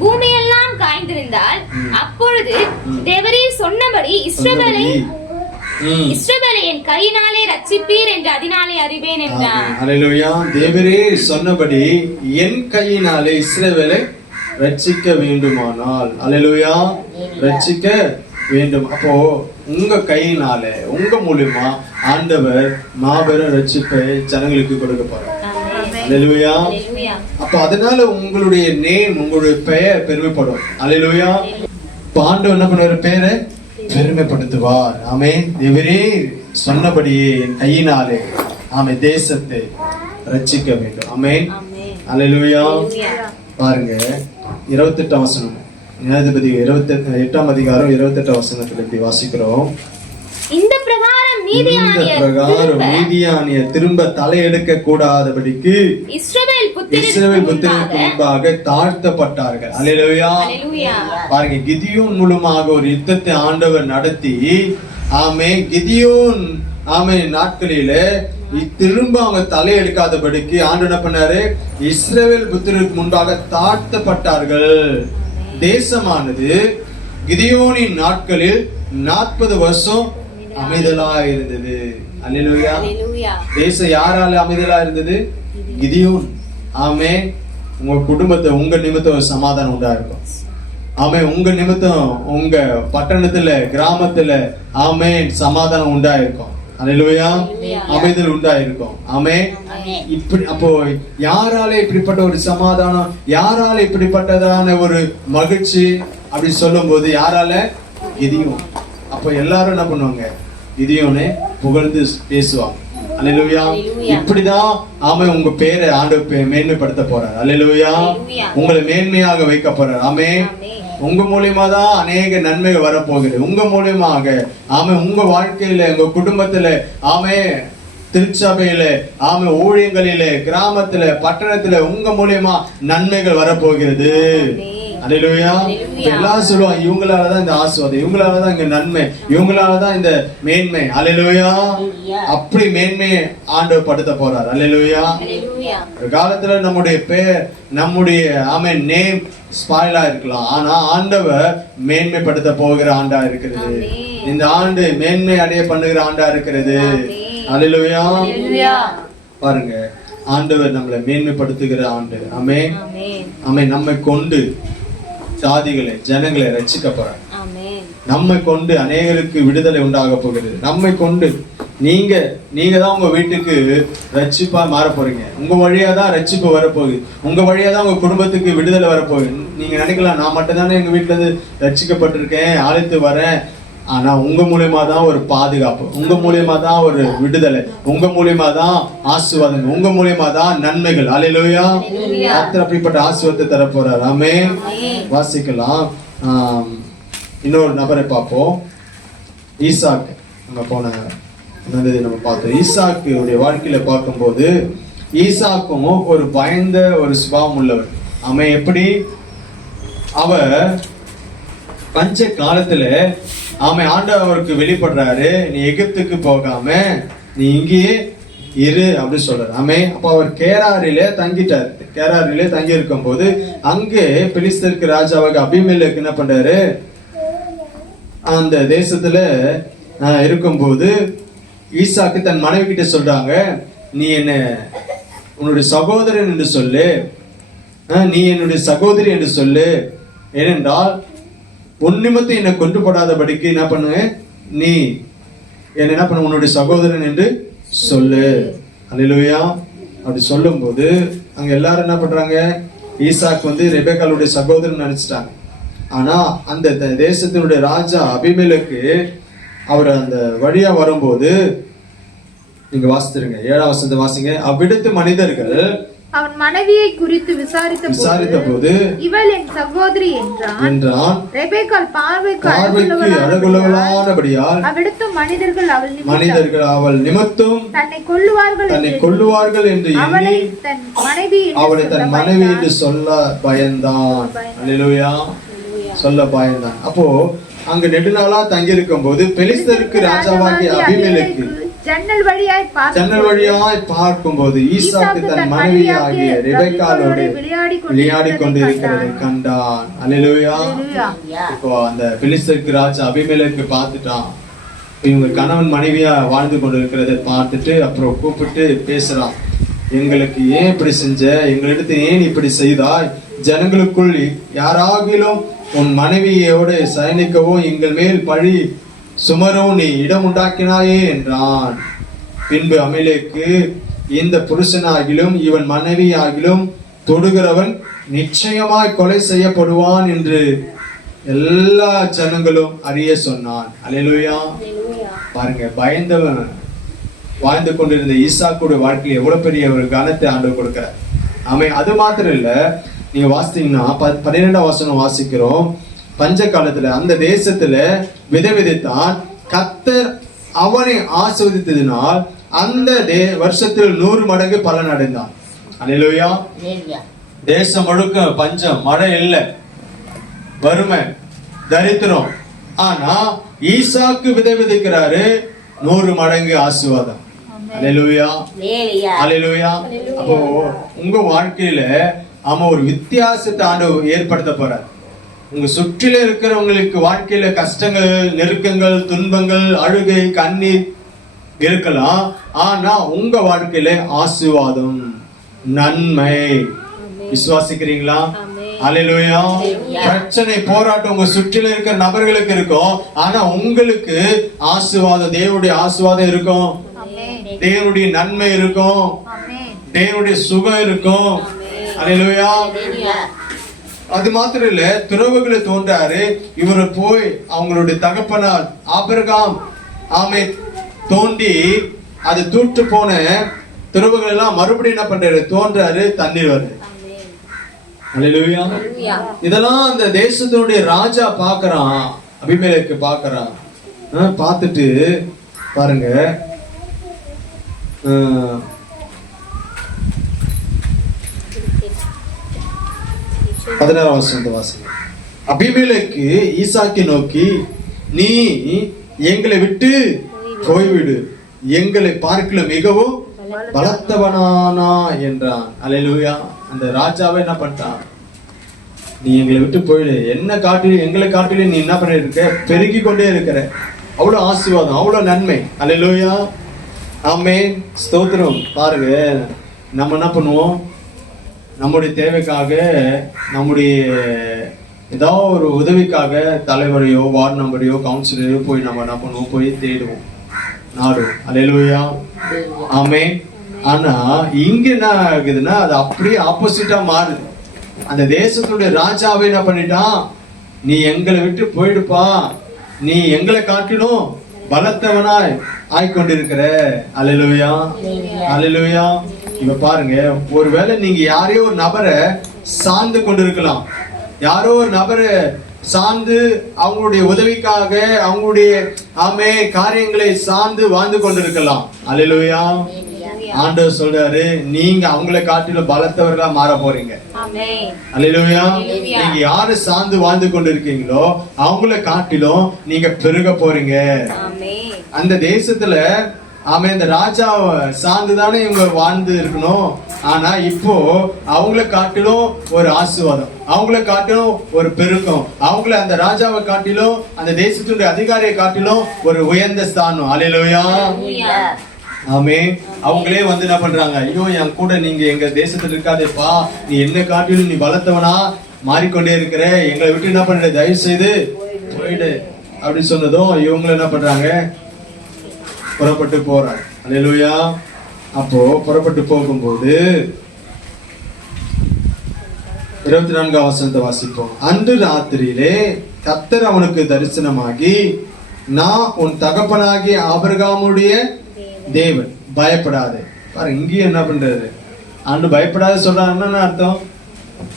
பூமியெல்லாம் காய்ந்திருந்தால் அப்பொழுது தேவரீர் சொன்னபடி இஸ்ரவேலை என் கையினாலே ரட்சிப்பீர் என்று அதனாலே அறிவேன் என்றான். அல்லேலூயா. தேவரே சொன்னபடி என் கையினாலே இஸ்ரவேலை ரட்சிக்க வேண்டுமானால், அல்லேலூயா, ரட்சிக்க வேண்டும். அப்போ உங்க கையினால உங்க மூலியமா ஆண்டவர் மாபெரும் ரட்சிப்பை ஜனங்களுக்கு கொடுக்க போறார். அல்லேலூயா. அப்ப அதனால உங்களுடைய நேம், உங்களுடைய பெயர் பெருமைப்படும். அல்லேலூயா. இப்ப ஆண்டவர் என்ன பண்ணுவாரு? பேரை பெருமைப்படுத்துவார். ஆமென். தேவரே சொன்னபடியே என் கையினாலே தேசத்தை ரட்சிக்க வேண்டும். ஆமென். அல்லேலூயா. பாருங்க 28ஆம் வசனம், நியாயாதிபதி 28ஆம் அதிகாரம் 28ஆம் வசனத்துல இப்படி வாசிக்கிறோம். இந்த பிரகாரம் மீதியானிய திரும்ப தலையெடுக்க கூடாதபடிக்கு இஸ்ரவேல் புத்திரருக்கு முன்பாக தாழ்த்தப்பட்டார்கள். அல்லேலூயா. பாருங்க, கிதியோன் மூலமாக ஒரு யுத்தத்தை ஆண்டவர் நடத்தி, கிதியோன் நாட்களில திரும்ப அவங்க தலையெடுக்காதபடிக்கு ஆண்டு என்ன பண்ணாரு? இஸ்ரவேல் புத்திரருக்கு முன்பாக தாழ்த்தப்பட்டார்கள். தேசமானது கிதியோனின் நாட்களில் 40 வருஷம் அமைதலா இருந்தது. அல்லேலூயா. தேசம் யாரால அமைதலா இருந்தது? கிதியோன். ஆமென். உங்க குடும்பத்தை, உங்க நிமித்தம் ஒரு சமாதானம் உண்டா இருக்கும். ஆமென். உங்க நிமித்தம் உங்க பட்டணத்துல, கிராமத்துல சமாதானம் உண்டா இருக்கும். அல்லேலூயா. அமைதல் உண்டா இருக்கும். ஆமென். இப்படி அப்போ யாரால இப்படிப்பட்ட ஒரு சமாதானம், யாரால இப்படிப்பட்டதான ஒரு மகிழ்ச்சி அப்படி சொல்லும் போது யாரால? கிதியோன். அப்ப எல்லாரும் என்ன பண்ணுவாங்க? கிதியோனை புகழ்ந்து பேசுவாங்க. அல்லேலூயா. இப்படிதான் உங்க பேரை ஆண்டவர் மேன்மைப்படுத்த போறார். அல்லேலூயா. உங்களை மேன்மையாக வைக்க போறார். ஆமென். உங்க மூலியமா தான் அநேக நன்மைகள் வரப்போகுது. உங்க மூலியமாக உங்க வாழ்க்கையில, உங்க குடும்பத்துல, திருச்சபையில, ஊழியங்களில, கிராமத்துல, பட்டணத்துல உங்க மூலியமா நன்மைகள் வரப்போகிறது. அல்லேலூயா. எல்லாம் சொல்லுவாங்க, இவங்களாலதான் இந்த ஆசீர்வாதம், இவங்களாலதான் இங்க நன்மை, இவங்களாலதான் இந்த மேன்மை. அல்லேலூயா. அப்படி மேன்மையை ஆண்டவர் படுத்த போறார். அல்லேலூயா. ஒரு காலத்துல நம்முடைய பேர், நம்முடைய நேம் ஸ்பாயிலா இருக்கலாம். ஆனா ஆண்டவர் மேன்மைப்படுத்த போகிற ஆண்டா இருக்கிறது. இந்த ஆண்டு மேன்மை அடைய பண்ணுகிற ஆண்டா இருக்கிறது. அல்லேலூயா. பாருங்க, ஆண்டவர் நம்மளை மேன்மைப்படுத்துகிற ஆண்டு. ஆமென். ஆமென். நம்மை கொண்டு சாதிகளை, ஜனங்களை ரட்சிக்க போறார். நம்மை கொண்டு அநேகருக்கு விடுதலை உண்டாக போகிறது. நம்மை கொண்டு நீங்க தான் உங்க வீட்டுக்கு ரட்சிப்பா மாற போறீங்க. உங்க வழியா தான் ரட்சிப்பு வரப்போகுது. உங்க வழியா தான் உங்க குடும்பத்துக்கு விடுதலை வரப்போகுது. நீங்க நினைக்கலாம், நான் மட்டும் தானே எங்க வீட்டுல இருந்து ரட்சிக்கப்பட்டிருக்கேன், அழைத்து வரேன். ஆனா உங்க மூலியமா தான் ஒரு பாதுகாப்பு, உங்க மூலியமா தான் ஒரு விடுதலை, உங்க மூலியமா தான் ஆசீர்வாதம், உங்க மூலியமா தான் நன்மைகள். அல்லேலூயா. கர்த்தர் அப்படிப்பட்ட ஆசீர்வாதத்தை தர போறார். ஆமென். வாசிக்கலாம். இன்னொரு நபரை பார்ப்போம். ஈசாக். நம்ம போன நம்ம பார்த்தோம். ஈசாக்குடைய வாழ்க்கையில பார்க்கும்போது ஈசாக்கும் ஒரு பயந்த ஒரு சுபாவம் உள்ளவர். அவன் எப்படி? அவர் பஞ்ச காலத்துல ஆண்டவர் அவருக்கு வெளிப்படுறாரு, நீ எகிப்துக்கு போகாம நீ இங்கேயே இரு அப்படின்னு சொல்றாரு. அப்ப அவர் கேராரிலே தங்கிட்டார். கேராரிலே தங்கி இருக்கும் போது அங்கே பெலிஸ்தருக்கு ராஜாவாக அபிமெலேக்கு என்ன பண்றாரு? அந்த தேசத்துல இருக்கும்போது ஈசாக்கு தன் மனைவி கிட்ட சொல்றாங்க, நீ என்ன உன்னுடைய சகோதரன் என்று சொல்லு, நீ என்னுடைய சகோதரி என்று சொல்லு. ஏனென்றால் உன் நிமித்தம் என்னை கொண்டு போடாதபடிக்கு என்ன பண்ணுங்க, நீ என்ன பண்ண, உன்னுடைய சகோதரன் என்று சொல்லு. அல்லேலூயா. அப்படி சொல்லும் போது அங்க எல்லாரும் என்ன பண்றாங்க? ஈசாக்கு ரெபெக்காளுடைய சகோதரன் நினைச்சிட்டாங்க. ஆனா அந்த தேசத்தினுடைய ராஜா அபிமெலேக்கு அவர் அந்த வழியா வரும்போது, நீங்க வாசித்துருங்க 7ஆம் வசனத்தை வாசிங்க. அவ்விடத்து மனிதர்கள் அவன் மனைவியை குறித்து விசாரித்த போது இவள் என் சகோதரி என்றான். ரெபெக்காள் பார்வைக்கு அழகுள்ளவளானபடியால் அவ்விடத்து மனிதர்கள் அவள் நிமித்தம் தன்னை கொல்லுவார்கள் என்று எண்ணி அவளை தன் மனைவி என்று சொல்ல பயந்தான். அல்லேலூயா. சொல்ல பயந்தான். அப்போ அங்க நெடுநாளா தங்கி இருக்கும் போது பெலிஸ்தருக்கு ராஜாவாகிய அபிமெலேக்கு ஜன்னல் வழியாய் பார்க்கும்போது ஈசாக்கு தன் மனைவியாகிய ரெபெக்காளோடு விளையாடி கொண்டிருக்கிறதை கண்டான். அல்லேலூயா. இப்போ அந்த பெலிஸ்தருக்கு ராஜா அபிமெலேக்கு பார்த்துட்டான். இவங்க கணவன் மனைவியா வாழ்ந்து கொண்டிருக்கிறத பார்த்துட்டு அப்புறம் கூப்பிட்டு பேசுறான். எங்களுக்கு ஏன் இப்படி செஞ்ச, எங்களிடத்து ஏன் இப்படி செய்தாய், ஜனங்களுக்குள் யாராகிலும் உன் மனைவியோடு சயனிக்கவும் எங்கள் மேல் பழி சுமரவும் நீ இடம் உண்டாக்கினாயே என்றான். பின்பு அமலேக்கு, இந்த புருஷனாகிலும் இவன் மனைவி ஆகிலும் தொடுகிறவன் நிச்சயமாய் கொலை செய்யப்படுவான் என்று எல்லா ஜனங்களும் அறிய சொன்னான். அல்லேலூயா. பாருங்க, பயந்தவன் வாழ்ந்து கொண்டிருந்த ஈசாக்குடைய வாழ்க்கையில் எவ்வளவு பெரிய ஒரு கனத்தை ஆண்டவர் கொடுக்கிறார். அது மாத்திரம் இல்ல, நீங்க வாசித்தீங்கன்னா 12ஆம் வசனம் வாசிக்கிறோம். பஞ்ச காலத்துல அந்த தேசத்துல விதைத்தான், கர்த்தர் அவனை ஆசீர்வதித்ததினால் அந்த வருஷத்தில் 100 மடங்கு பலன் அடைந்தான். அல்லேலூயா. தேசம் முழுக்க பஞ்சம், மழை இல்லை, வறுமை, தரித்திரம். ஆனா ஈசாக்கு விதைக்கிறாரு, 100 மடங்கு ஆசீர்வாதம். அல்லேலூயா. அல்லேலூயா. அப்போ உங்க வாழ்க்கையில ஒரு வித்தியாசத்தை ஆண்டவர் ஏற்படுத்த போறார். உங்க சுற்றில இருக்கிறவங்களுக்கு வாழ்க்கையில கஷ்டங்கள், நெருக்கங்கள், துன்பங்கள், அழுகை, கண்ணீர் இருக்கலாம். ஆனா உங்க வாழ்க்கையில ஆசீர்வாதம், நன்மை. விசுவாசிக்கிறீங்களா? அல்லேலூயா. பிரச்சனை, போராட்டம் உங்க சுற்றில இருக்கிற நபர்களுக்கு இருக்கும். ஆனா உங்களுக்கு ஆசீர்வாதம், தேவனுடைய ஆசீர்வாதம் இருக்கும், தேவனுடைய நன்மை இருக்கும், தேவனுடைய சுகம் இருக்கும். அல்லேலூயா. அது மாத்திரம் இல்ல, துறவுகளை தோன்றாரு. இவரை போய் அவங்களுடைய தகப்பனார் ஆபிரகாம் தோண்டி அது தூட்டு போன துறவுகள் எல்லாம் மறுபடியும் என்ன பண்றாரு, தோன்றாரு, தண்ணீர் வருது. அல்லேலூயா. இதெல்லாம் அந்த தேசத்தினுடைய ராஜா பாக்குறான், அபிமெலேக்கு பாக்குறான். பார்த்துட்டு பாருங்க, 16ஆம் வசனத்தை வாசிங்க. அபிமெலேக்கு ஈசாக்கை நோக்கி, நீ எங்களை விட்டு போய்விடு, எங்களை பார்க்கல மிகவும் பலத்தவனானா என்றான். அல்லேலூயா. அந்த ராஜாவை என்ன பண்ணிட்டான், நீ எங்களை விட்டு போயிடு, என்ன காட்டிலும் எங்களை காட்டிலும் நீ என்ன பண்ணிட்டு இருக்க, பெருகி கொண்டே இருக்கிற. அவ்வளவு ஆசீர்வாதம், அவ்வளவு நன்மை. அல்லேலூயா. ஆமென். ஸ்தோத்திரம். பாருங்க, நம்ம என்ன பண்ணுவோம், நம்முடைய தேவைக்காக, நம்முடைய ஏதாவது ஒரு உதவிக்காக தலைவரையோ, வார்டு மெம்பரையோ, கவுன்சிலரையோ போய் நம்ம என்ன பண்ணுவோம், போய் தேடுவோம், நாடுவோம். அல்லேலூயா. ஆமென். ஆனா இங்க என்ன ஆகுதுன்னா, அது அப்படியே ஆப்போசிட்டா மாறுது. அந்த தேசத்துடைய ராஜாவை என்ன பண்ணிட்டான், நீ எங்களை விட்டு போயிடுப்பா, நீ எங்களை காட்டிலும் பலத்தவனாய் ஆய்கொண்டிருக்கிற. அல்லேலூயா. அல்லேலூயா. இப்ப பாருங்க, ஒருவேளை நீங்க யாரையோ ஒரு நபரை சார்ந்து கொண்டிருக்கலாம், யாரோ ஒரு நபரை சார்ந்து அவங்களுடைய உதவிக்காக, அவங்களுடைய காரியங்களை சார்ந்து வாழ்ந்து கொண்டிருக்கலாம். அல்லேலூயா. ஆண்டவர் சொல்றாரு, நீங்க அவங்களை காட்டிலும் பலத்தவர்களா மாற போறீங்க. அல்லேலூயா. நீங்க யாரு சார்ந்து வாழ்ந்து கொண்டிருக்கீங்களோ அவங்களை காட்டிலும் நீங்க பெருக போறீங்க. அந்த தேசத்துல இந்த ராஜா சார்ந்துதானே இவங்க வாழ்ந்து இருக்கணும். ஆனா இப்போ அவங்களை காட்டிலும் ஒரு ஆசீர்வாதம், அவங்களை காட்டிலும் ஒரு பெருக்கம், அவங்கள அந்த ராஜாவை காட்டிலும், அந்த தேசத்துடைய அதிகாரியை காட்டிலும் ஒரு உயர்ந்த ஸ்தானம். அல்லேலூயா. ஆமென். அவங்களே வந்து என்ன பண்றாங்க, ஐயோ என் கூட நீங்க எங்க தேசத்துல இருக்காதேப்பா, நீ என்ன காட்டிலும் நீ பலத்தவனா மாறிக்கொண்டே இருக்கிற, எங்களை விட்டு என்ன பண்ற, தயவு செய்து போயிடு அப்படி சொன்னதும் இவங்க என்ன பண்றாங்க, புறப்பட்டு போறாங்க. அல்லேலூயா. அப்போ புறப்பட்டு போகும்போது 24ஆம் வசனத்தை வாசிப்போம். அன்று ராத்திரியிலே கர்த்தர் அவனுக்கு தரிசனமாகி, நான் உன் தகப்பனாகிய ஆபிரகாமுடைய தேவன், பயப்படாதே. பாரு, இங்கேயும் என்ன பண்றாரு, ஆண்டு பயப்படாத சொல்றாருன்னா என்ன அர்த்தம்,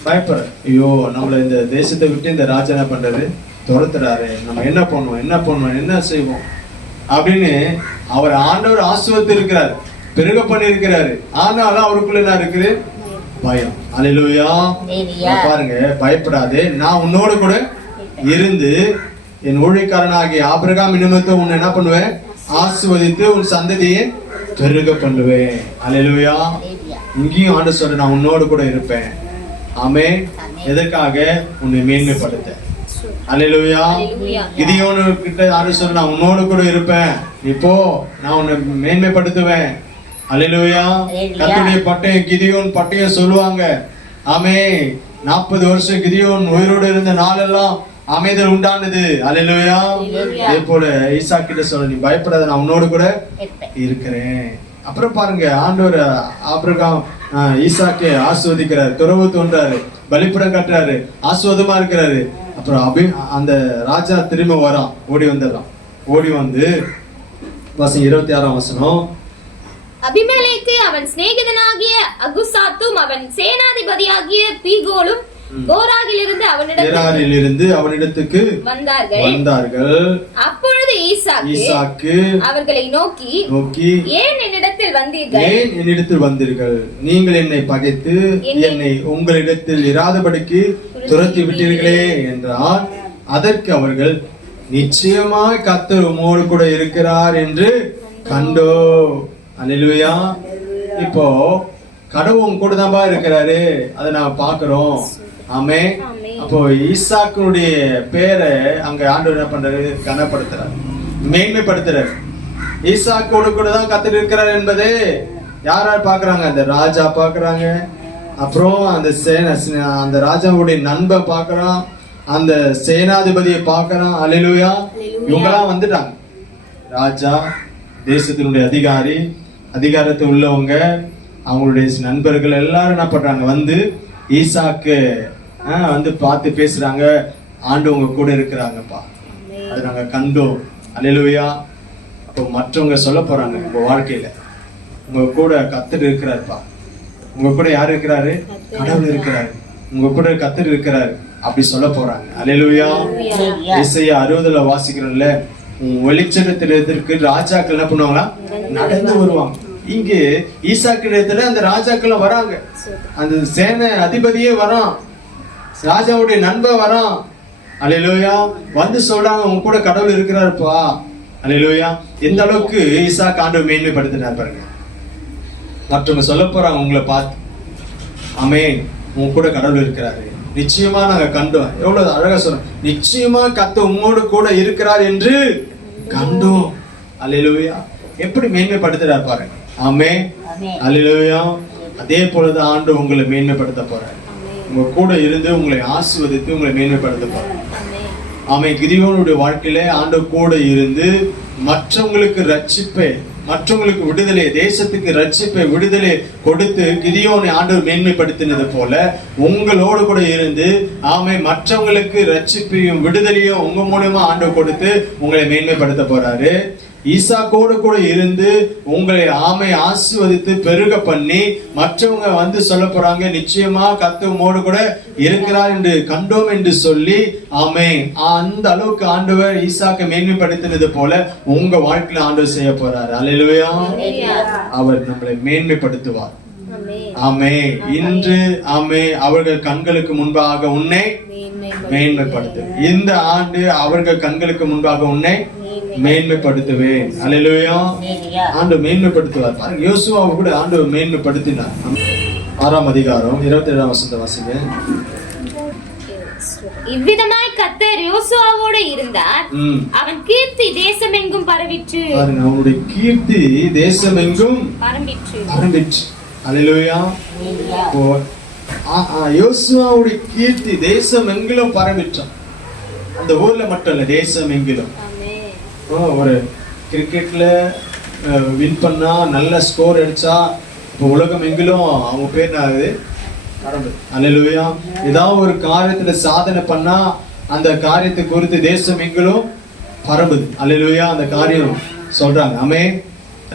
பயப்பட, ஐயோ நம்மள இந்த தேசத்தை விட்டு இந்த ராஜா என்ன பண்றாரு, துரத்துறாரு, நம்ம என்ன பண்ணுவோம், என்ன செய்வோம் அப்படின்னு அவர் ஆண்டவர் ஆசீர்வதித்து இருக்கிறார், பெருக பண்ணி இருக்கிறாரு. ஆனாலும் அவருக்குள்ள என்ன இருக்குது, பயம். அல்லேலூயா. பாருங்க, பயப்படாதே, நான் உன்னோடு கூட இருந்து என் ஊழியக்காரனாகிய ஆபிரகாம் நிமித்தம் உன்னை என்ன பண்ணுவேன், ஆசீர்வதித்து உன் சந்ததியை பெருக பண்ணுவேன். அல்லேலூயா. இங்கேயும் ஆண்டு சொல்ற, நான் உன்னோடு கூட இருப்பேன். ஆமென். எதற்காக? உன்னை மேன்மைப்படுத்த. அல்லேலூயா. கிதியோனு கிட்ட ஆண்டு சொல்ற, நான் உன்னோடு கூட இருப்பேன், இப்போ நான் உன்னை மேன்மைப்படுத்துவேன். அல்லேலூயா. கர்த்தருடைய பட்டயம், கிதியோன் பட்டயம் சொல்லுவாங்க. ஆமென். 40 வருஷம் கிதியோன் உயிரோடு இருந்த நாளெல்லாம் அமைதல் உண்டானது. அல்லேலூயா. அதே போல ஈசாக்கு கிட்ட சொல்ல, நீ பயப்படாத, நான் உன்னோடு கூட இருக்கிறேன். அப்புறம் பாருங்க, ஆண்டவர் ஆபிரகாம் ஈசாக்கை ஆசீர்வதிக்கிறாரு, துறவு தோன்றாரு, பலிபீடம் கட்டுறாரு, ஆசீர்வாதமா இருக்கிறாரு. அப்புறம் அந்த ராஜா திரும்ப வரான், ஓடி வந்துடுறான். ஓடி வந்து 26ஆம் வசனம், அபிமெலேக்கு அவன் சிநேகிதனாகிய அகுசாத்தும் அவன் சேனாதிபதியாகிய பீகோலும் கோராகிலிருந்து அவனிடத்துக்கு வந்தார்கள். அப்பொழுது ஈசாக்கு அவர்களை நோக்கி ஏன் என்னிடத்தில் வந்தீர்கள்? நீங்கள் என்னை பகைத்து என்னை உங்களிடத்தில் இராதபடிக்கு துரத்தி விட்டீர்களே என்றால், அதற்கு அவர்கள், நிச்சயமாய் கர்த்தர் உம்மோடு கூட இருக்கிறார் என்று கண்டோ. அல்லேலூயா. இப்போ கடவுள் கூட தான் இருக்கிறாரு, அதை நான் பாக்குறோம். ஆமே. அப்போ ஈசாக்குடைய பேரை அங்க ஆண்டவர் என்ன பண்றாரு? கனப்படுத்துறாரு, மேன்மைப்படுத்துறாரு. ஈசாக்கோடு கூட தான் கர்த்தர் இருக்கிறார் என்பதை யார் யார் பாக்குறாங்க? அந்த ராஜா பாக்குறாங்க, அப்புறம் அந்த ராஜாவுடைய நண்பன் பாக்குறான், அந்த சேனாதிபதியை பாக்குறான். அல்லேலூயா. இவங்கெல்லாம் வந்துட்டாங்க. ராஜா, தேசத்தினுடைய அதிகாரத்தில் உள்ளவங்க, அவங்களுடைய நண்பர்கள் எல்லாரும் என்ன பண்றாங்க? வந்து ஈசாக்கு வந்து பார்த்து பேசுறாங்க, ஆண்டு உங்க கூட இருக்கிறாங்கப்பா, அது நாங்க கண்டோம். அல்லேலூயா. அப்போ மற்றவங்க சொல்ல போறாங்க, உங்க வாழ்க்கையில உங்க கூட கர்த்தர் இருக்கிறாருப்பா, உங்க கூட யார் இருக்கிறாரு? கடவுள் இருக்கிறாரு, உங்க கூட கர்த்தர் இருக்கிறாரு, அப்படி சொல்ல போறாங்க. அல்லேலூயா. ஏசாயா 60 வாசிக்கிறோம்ல, வெளிச்சத்திற்கு ராஜாக்கள் என்ன பண்ணுவாங்களா? நடந்து வருவாங்க. இங்கு ஈசாக்கு இடத்துல அந்த ராஜாக்கள் வராங்க, அந்த சேனை அதிபதியே வரான், ராஜாவுடைய நண்பன் வரான். அல்லேலூயா. வந்து சொல்றாங்க, உங்க கூட கடவுள் இருக்கிறாருப்பா. அல்லேலூயா. எந்த அளவுக்கு ஈசாக்கு ஆண்டவர் மேன்மைப்படுத்தினார் பாருங்க. மற்றவங்க சொல்ல போறாங்க உங்களை பார்த்து, ஆமென், உங்க கூட கடவுள் இருக்கிறாரு, நிச்சயமா நாங்க கண்டோம். எவ்வளவு அழகா சொல்றோம், நிச்சயமா கர்த்தர் உம்மோடு கூட இருக்கிறார் என்று கண்டோம். அல்லேலூயா. எப்படி மேன்மைப்படுத்துறார் பாருங்க. ஆமென். அல்லேலூயா. அதே போலதான் ஆண்டவர் உங்களை மேன்மைப்படுத்த போறார். உங்க கூட இருந்து உங்களை ஆசீர்வதித்து உங்களை மேன்மைப்படுத்த போறார். ஆமென். கிதியோனுடைய வாழ்க்கையில ஆண்டவர் கூட இருந்து மற்றவங்களுக்கு ரட்சிப்பை, மற்றவங்களுக்கு விடுதலை, தேசத்துக்கு ரட்சிப்பை, விடுதலை கொடுத்து கிதியோனை ஆண்டவர் மேன்மைப்படுத்தினது போல உங்களோடு கூட இருந்து மற்றவங்களுக்கு ரட்சிப்பையும் விடுதலையும் உங்க மூலமா ஆண்டவர் கொடுத்து உங்களை மேன்மைப்படுத்த போறாரு. ஈசாக்கோடு கூட இருந்து உங்களை ஆசீர்வதித்து பெருக பண்ணி மற்றவங்க வந்து சொல்ல போறாங்க, நிச்சயமா கர்த்தர் உம்மோடு கூட இருக்கிறார் என்று கண்டோம் என்று சொல்லி. ஆமென். அந்த அளவுக்கு ஆண்டவர் ஈசாக்கை மேன்மைப்படுத்தினது போல உங்க வாழ்க்கையில ஆண்டவர் செய்ய போறாரு. அல்லேலூயா. அவர் நம்மளை மேன்மைப்படுத்துவார். ஆமென். இன்று அவர்கள் கண்களுக்கு முன்பாக உன்னை மேன்மைப்படுத்து. இந்த ஆண்டு அவர்கள் கண்களுக்கு முன்பாக உன்னை மேன்மைப்படுத்துவேன். அல்லேலூயா. ஆண்டவர் மேன்மைப்படுத்துவார். பாருங்க, யோசுவாவை கூட ஆண்டவர் மேன்மைப்படுத்தினார். 6ஆம் அதிகாரம் 27ஆம் வசனத்தை வாசிங்க. இவ்விதமாய் கர்த்தர் யோசுவாவோடு இருந்தார், அவன் கீர்த்தி தேசமெங்கும் பரவிற்று. பாருங்க, அவனுடைய கீர்த்தி தேசமெங்கும் பரவிற்று. அல்லேலூயா. யோசுவாவுடைய கீர்த்தி தேசம் எங்கிலும் பரவிற்றான். அந்த ஊர்ல மட்டும் இல்ல, தேசம் எங்கிலும். ஒரு கிரிக்கெட்ல வின் பண்ணா, நல்ல ஸ்கோர் அடிச்சா, இப்போ உலகம் எங்கிலும் அவங்க பேர் ஆகுது. அல்லேலூயா. ஏதாவது ஒரு காரியத்துல சாதனை பண்ணா அந்த காரியத்தை குறித்து தேசம் எங்கிலும் பரம்புது. அல்லேலூயா. அந்த காரியம் சொல்றாங்க. ஆமென்.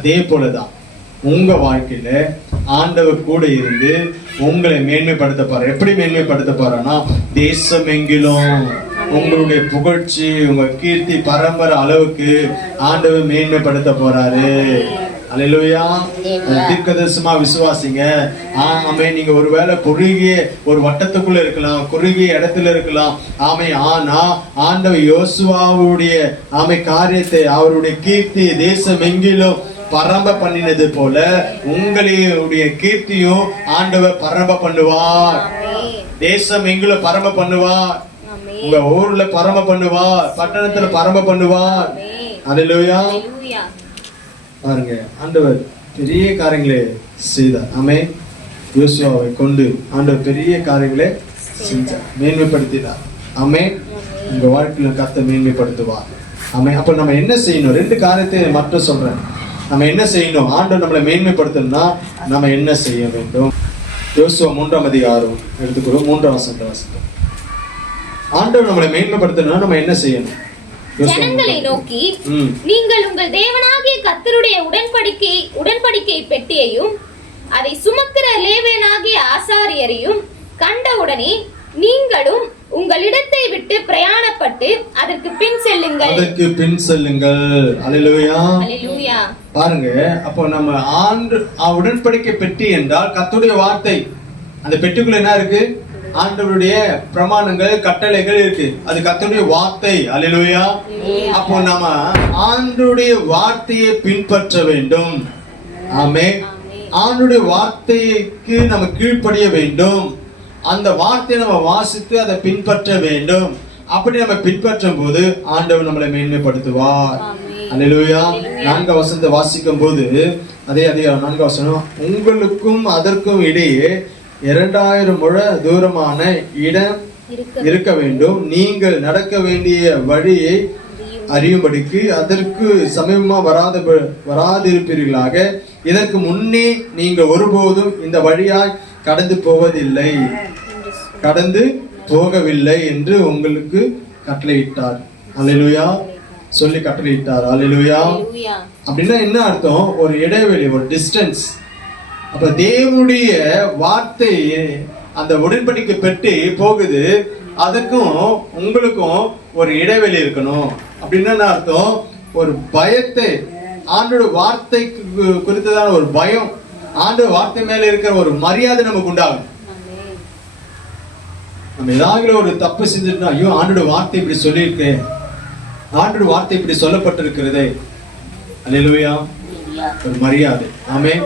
அதே போலதான் உங்க வாழ்க்கையில ஆண்டவர் கூட இருந்து உங்களை மேன்மைப்படுத்த போறார். எப்படி மேன்மைப்படுத்த போறான்னா, தேசம் எங்கிலும் உங்களுடைய புகழ்ச்சி, உங்க கீர்த்தி பரம்பரை அளவுக்கு ஆண்டவர் மேன்மைப்படுத்த போறாரு. அல்லேலூயா. தீர்க்கதரிசனமா விசுவாசிங்க. ஆமென். நீங்க ஒருவேளை குறுகிய ஒரு வட்டத்துக்குள்ள இருக்கலாம், குறுகிய இடத்துல இருக்கலாம். ஆமென். ஆனா ஆண்டவர் யோசுவாவுடைய காரியத்தை, அவருடைய கீர்த்தி தேசம் எங்கிலும் பரம்ப பண்ணினது போல உங்களுடைய கீர்த்தியும் ஆண்டவர் பரம்ப பண்ணுவார். தேசம் எங்கிலும் பரம்ப பண்ணுவார். உங்க ஊர்ல பரம்ப பண்ணுவார், பட்டணத்துல பரம்ப பண்ணுவார். அல்லேலூயா. பாருங்க, ஆண்டவர் பெரிய காரியங்களே செய்தார். ஆமென். யோசுவாவை கொண்டு ஆண்டவர் பெரிய காரியங்களே செஞ்சார், மேன்மைப்படுத்தினார். ஆமென். உங்க வாழ்க்கையில கர்த்தர் மேன்மைப்படுத்துவார். ஆமென். அப்ப நம்ம என்ன செய்யணும்? 2 காரியத்தை மட்டும் சொல்றேன். நம்ம என்ன செய்யணும்? ஆண்டவர் நம்மளை மேன்மைப்படுத்தணும்னா நம்ம என்ன செய்ய வேண்டும்? யோசுவா 3ஆம் அதிகாரம் எடுத்துக்கிறோம், 3ஆம் வசனம். ஆண்டவர் நம்மளை மேன்மைப்படுத்தணும்னா நம்ம என்ன செய்யணும்? ஜனங்களை நோக்கி, நீங்கள் உங்கள் தேவனாகிய கர்த்தருடைய உடன்படிக்கை பெட்டியையும் அதை சுமக்கிற லேவியனாகிய ஆசாரியரையும் கண்டவுடனே நீங்களும் உங்களிடத்தை விட்டு பிரயாணப்பட்டு அதற்கு பின் செல்லுங்கள். அல்லேலூயா. அல்லேலூயா. பாருங்க, அப்போ நம்ம உடன்படிக்கை பெட்டி என்றால் கர்த்தருடைய வார்த்தை. அந்த பெட்டிக்குள்ள என்ன இருக்கு? ஆண்டவருடைய பிரமாணங்கள், கட்டளைகள் இருக்கு. அது கர்த்தருடைய வார்த்தை. அல்லேலூயா. அப்போ நம்ம ஆண்டவருடைய வார்த்தையை பின்பற்ற வேண்டும். ஆமென். ஆண்டவருடைய வார்த்தைக்கு நம்ம கீழ்ப்படிய வேண்டும். அந்த வார்த்தையை நம்ம வாசித்து அதை பின்பற்ற வேண்டும். அப்படி நம்ம பின்பற்றும் போது ஆண்டவர் நம்மளை மேன்மைப்படுத்துவார். அல்லேலூயா. 4ஆம் வசனத்தை வாசிக்கும் போது அதே 4ஆம் வசனம், உங்களுக்கும் அதற்கும் இடையே 2000 முழ தூரமான இடம் இருக்க வேண்டும். நீங்கள் நடக்க வேண்டிய வழியை அறியும்படிக்கு அதற்கு சமீபமா வராதிருப்பீர்களாக. இதற்கு முன்னே நீங்கள் ஒருபோதும் இந்த வழியாய் கடந்து போகவில்லை என்று உங்களுக்கு கட்டளையிட்டார். அல்லேலூயா. சொல்லி கட்டளையிட்டார். அல்லேலூயா. அப்படின்னா என்ன அர்த்தம்? ஒரு இடைவெளி, ஒரு டிஸ்டன்ஸ். அப்ப தேவனுடைய வார்த்தை அந்த உடன்படிக்கை பெட்டி போகுது, அதுக்கும் உங்களுக்கும் ஒரு இடைவெளி இருக்கணும். அப்படின்னா என்ன அர்த்தம்? ஒரு பயத்தை, ஆண்டோட வார்த்தை குறித்ததான ஒரு பயம், ஆண்டோட வார்த்தை மேல இருக்கிற ஒரு மரியாதை நமக்கு உண்டாகும். நம்ம ஏதாவது ஒரு தப்பு செஞ்சுட்டோம், ஐயோ ஆண்டோட வார்த்தை இப்படி சொல்லியிருக்கேன், ஆண்டோட வார்த்தை இப்படி சொல்லப்பட்டிருக்கிறதே. அல்லேலூயா. ஒரு மரியாதை. ஆமென்.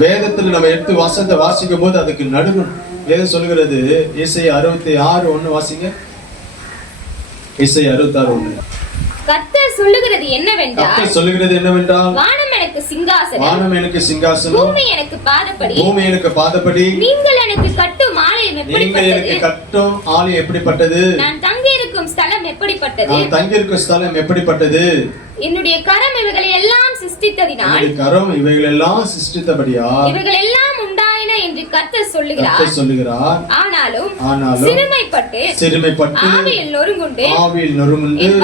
வேதத்துல நம்ம எடுத்து வசனத்தை வாசிக்கும் போது அதுக்கு நடுங்கணும். வேதம் சொல்லுகிறது, ஏசாயா 66:1 வாசிங்க. ஏசாயா 66:1. கர்த்தர் சொல்லுகிறது என்னவென்றால், வானம் எனக்கு சிங்காசனம், பூமி எனக்கு பாதபடி, நீங்கள் எனக்கு கட்டும் ஆலயம் எப்படிப்பட்டது, நான் தங்கி இருக்கும் ஸ்தலம் எப்படிப்பட்டது, என்னுடைய கரம் இவைகளை எல்லாம் சிருஷ்டித்தபடியா இவைகள் எல்லாம் உண்டாயின என்று கர்த்தர் சொல்லுகிறார். ஆனாலும் சிறுமைப்பட்டு ஆவியில் நொறுங்குண்டு என்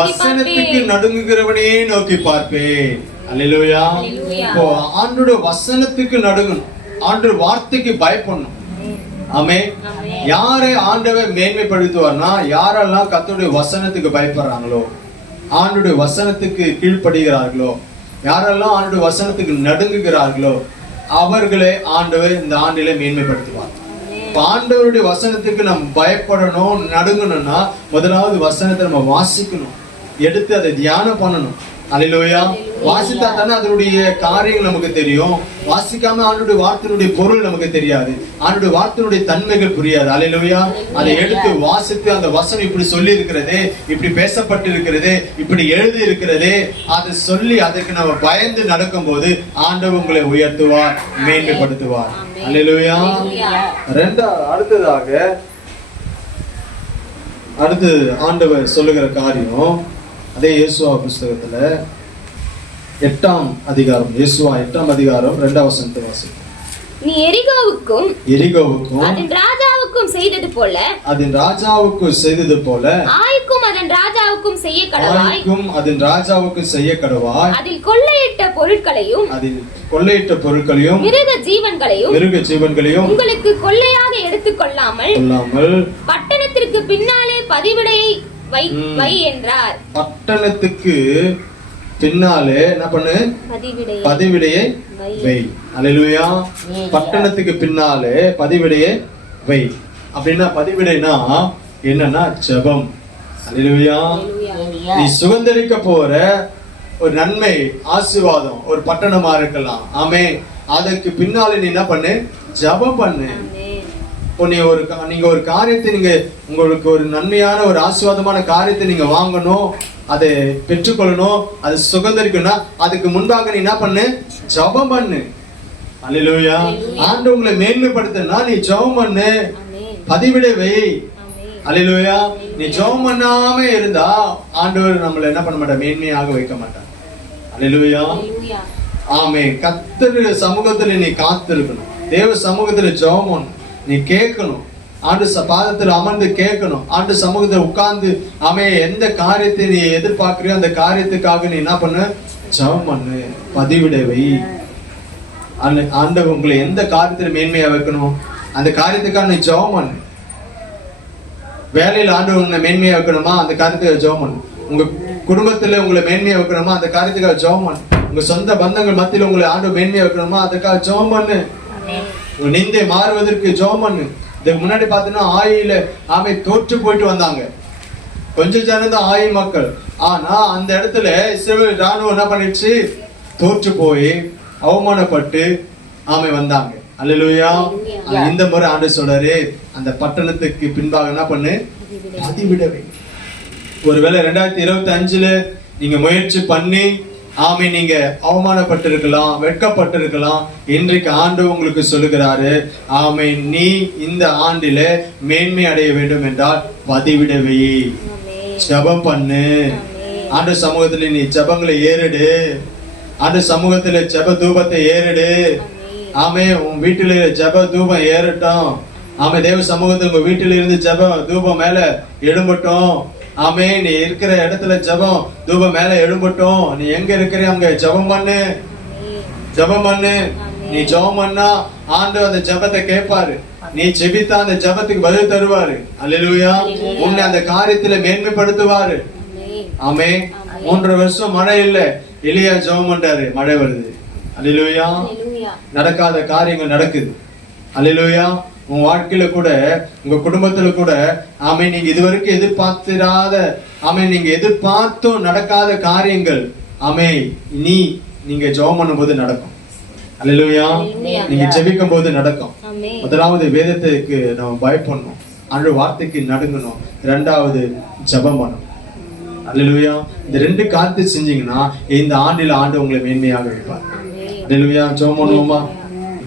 வசனத்துக்கு நடுங்குகிறவனே நோக்கி பார்ப்பேன். அல்லேலூயா. இப்போ ஆண்டோட வசனத்துக்கு நடுங்கணும், ஆண்டோட வார்த்தைக்கு பயப்படணும். ஆமென். யாரை ஆண்டவர் மேன்மைப்படுத்துவார்னா, யாரெல்லாம் கர்த்தருடைய வசனத்துக்கு பயப்படுறாங்களோ, ஆண்டோட வசனத்துக்கு கீழ்ப்படுகிறார்களோ, யாரெல்லாம் ஆண்டோட வசனத்துக்கு நடுங்குகிறார்களோ, அவர்களே ஆண்டவர் இந்த ஆண்டிலே மேன்மைப்படுத்துவார். ஆண்டவருடைய வசனத்துக்கு நம்ம பயப்படணும், நடுங்கணும்னா முதலாவது வசனத்தை நம்ம வாசிக்கணும், எடுத்து அதை தியானம் பண்ணணும். அல்லேலூயா. வாசித்தா தானே அதனுடைய காரியங்கள் நமக்கு தெரியும். வாசிக்காம ஆண்டோட வார்த்தையினுடைய பொருள் நமக்கு தெரியாது, ஆண்டோட வார்த்தையினுடைய தன்மைகள் புரியாது. அல்லேலூயா. அதை எடுத்து வாசித்து அந்த வசனம் இப்படி சொல்லி இருக்கிறதே, இப்படி பேசப்பட்டு இருக்கிறதே, இப்படி எழுதி இருக்கிறதே, அதை சொல்லி அதற்கு நம்ம பயந்து நடக்கும் போது ஆண்டவர் உங்களை உயர்த்துவார், மேன்மைப்படுத்துவார். அல்லேலூயா. அடுத்து ஆண்டவர் சொல்லுகிற காரியம் அதே யோசுவா புஸ்தகத்துல 8ஆம் அதிகாரம், யோசுவா 8ஆம் அதிகாரம் 2ஆம் வசனத்தை வாசிப்போம். நீ எரிகோவுக்கும் அதன் ராஜாவுக்கும் செய்தது போல ஆய்க்கும் அதன் ராஜாவுக்கும் செய்ய கடவாய். அதில் கொள்ளையிட்ட பொருட்களையும் மிருக ஜீவன்களையும் உங்களுக்கு கொள்ளையாக எடுத்துக் கொள்ளாமல் பட்டணத்திற்கு பின்னாலே பதிவிடையை வை என்றார். பட்டணத்துக்கு பின்னாலே என்ன பண்ணு, பதிவிடையை வை. அல்லேலூயா. பட்டணத்துக்கு பின்னாலே பதிவிடையை வை. அப்படின்னா பதிவிடைனா என்னன்னா ஜெபம். அல்லேலூயா. நீ சுதந்தரிக்க போற ஒரு நன்மை, ஆசீர்வாதம் ஒரு பட்டணமா இருக்கலாம். ஆமே. அதற்கு பின்னாலே நீ என்ன பண்ணு, ஜெபம் பண்ணு. நீங்க ஒரு காரியத்தை, நீங்க உங்களுக்கு ஒரு நன்மையான ஒரு ஆசீர்வாதமான காரியத்தை நீங்க வாங்கணும், அதை பெற்றுக்கொள்ளணும், அது சுதந்தரிக்கணும்னா அதுக்கு முன்பாக நீ என்ன பண்ணு, ஜெபம் பண்ணு. அல்லேலூயா. ஆண்டவர் உங்களை மேன்மைப்படுத்தினா நீ ஜெபம் பண்ணு, பதிவிடை வை. அல்லேலூயா. நீ ஜெபம் பண்ணாம இருந்தா ஆண்டவர் நம்மளை என்ன பண்ண மாட்டார், மேன்மையாக வைக்க மாட்டார். அல்லேலூயா. ஆமே. கர்த்தர் சமூகத்துல நீ காத்திருக்கணும். தேவ சமூகத்துல ஜெபம் பண்ணு, நீ கேட்கணும். ஆண்டு பாதத்தில் அமர்ந்து கேட்கணும். ஆண்டு சமூகத்தில் உட்கார்ந்து ஆமே எந்த காரியத்தை நீ எதிர்பார்க்கிறியோ அந்த காரியத்துக்காக நீ என்ன பண்ணு, ஜெபம் பண்ணு, பதிவிடை வை. ஆண்டவர் உங்களை எந்த காரியத்துல மேன்மையா வைக்கணும் அந்த காரியத்துக்காக நீ ஜெபம் பண்ணு. வேலையில் ஆண்டவர் உங்களை மேன்மையா வைக்கணுமா அந்த காரியத்துக்காக ஜெபம் பண்ணு. உங்க குடும்பத்துல உங்களை மேன்மையா வைக்கணுமா அந்த காரியத்துக்காக ஜெபம் பண்ணு. உங்க சொந்த பந்தங்கள் மத்தியில உங்களை ஆண்டவர் மேன்மையா வைக்கணுமா அதுக்காக ஜெபம் பண்ணு. உங்க நிந்தை மாறுவதற்கு ஜெபம் பண்ணு. இதுக்கு முன்னாடி பாத்தீங்கன்னா ஆயில ஆமை தோற்று போயிட்டு வந்தாங்க. கொஞ்சம் ஜனம் தான் ஆயி மக்கள். ஆனா அந்த இடத்துல இஸ்ரவேல் ராணுவம் என்ன பண்ணிடுச்சு, தோற்று போய் அவமானப்பட்டு ஆமை வந்தாங்க. அல்லேலூயா. இந்த முறை ஆண்டு சொல்றாரு, அந்த பட்டணத்துக்கு பின்பாக என்ன பண்ணு, பதிவிடவே. ஒருவேளை 2025 நீங்க முயற்சி பண்ணி ஆமை நீங்க அவமானப்பட்டிருக்கலாம், வெட்கப்பட்டிருக்கலாம். இன்றைக்கு ஆண்டவர் உங்களுக்கு சொல்லுகிறாரு, ஆமை நீ இந்த ஆண்டில மேன்மை அடைய வேண்டும் என்றால் பதிவிடவே, ஜெபம் பண்ணு. ஆண்டு சமூகத்துல நீ ஜெபங்களை ஏறிடு. ஆண்டு சமூகத்துல ஜெப தூபத்தை ஏறிடு. ஆமே. உன் வீட்டில ஜெப தூபம் ஏறட்டும். ஆமே. தேவ சமூகத்துல உங்க வீட்டில இருந்து ஜெப தூபம் மேல எழும்பட்டும். ஆமே. நீ இருக்கிற இடத்துல ஜெபம் தூபம் மேல எழும்பட்டும். நீ எங்க இருக்கிற அங்க ஜெபம் பண்ணு, ஜெபம் பண்ணு. நீ ஜெபம் பண்ணா ஆண்டவர் அந்த ஜெபத்தை கேட்பாரு. நீ ஜெபித்தா அந்த ஜெபத்துக்கு பதில் தருவாரு. அல்லேலூயா. உன்னை அந்த காரியத்துல மேன்மைப்படுத்துவாரு. ஆமே. 3 வருஷம் மழை இல்ல, எலியா ஜெபம் பண்றாரு, மழை வருது. அல்லேலூயா. நடக்காத காரியங்கள் நடக்குது. அல்லேலூயா. உன் வாழ்க்கையில கூட, உங்க குடும்பத்துல கூட ஆமே நீங்க இதுவரைக்கும் எதிர்பார்த்திராத, ஆமே நீங்க எதிர்பார்த்தும் நடக்காத காரியங்கள் ஆமே நீங்க ஜெபம் பண்ணும் போது நடக்கும். அல்லேலூயா. நீங்க ஜெபிக்கும் போது நடக்கும். முதலாவது வேதத்துக்கு நம்ம பயப்படணும், ஆண்டு வார்த்தைக்கு நடுங்கணும். 2வது ஜெபம் பண்ணணும். அல்லேலூயா. இந்த 2 காரியத்தை செஞ்சீங்கன்னா இந்த ஆண்டில ஆண்டு உங்களை மேன்மையாக வைப்பார். அல்லேலூயா. ஜெபம் பண்ணுவோமா?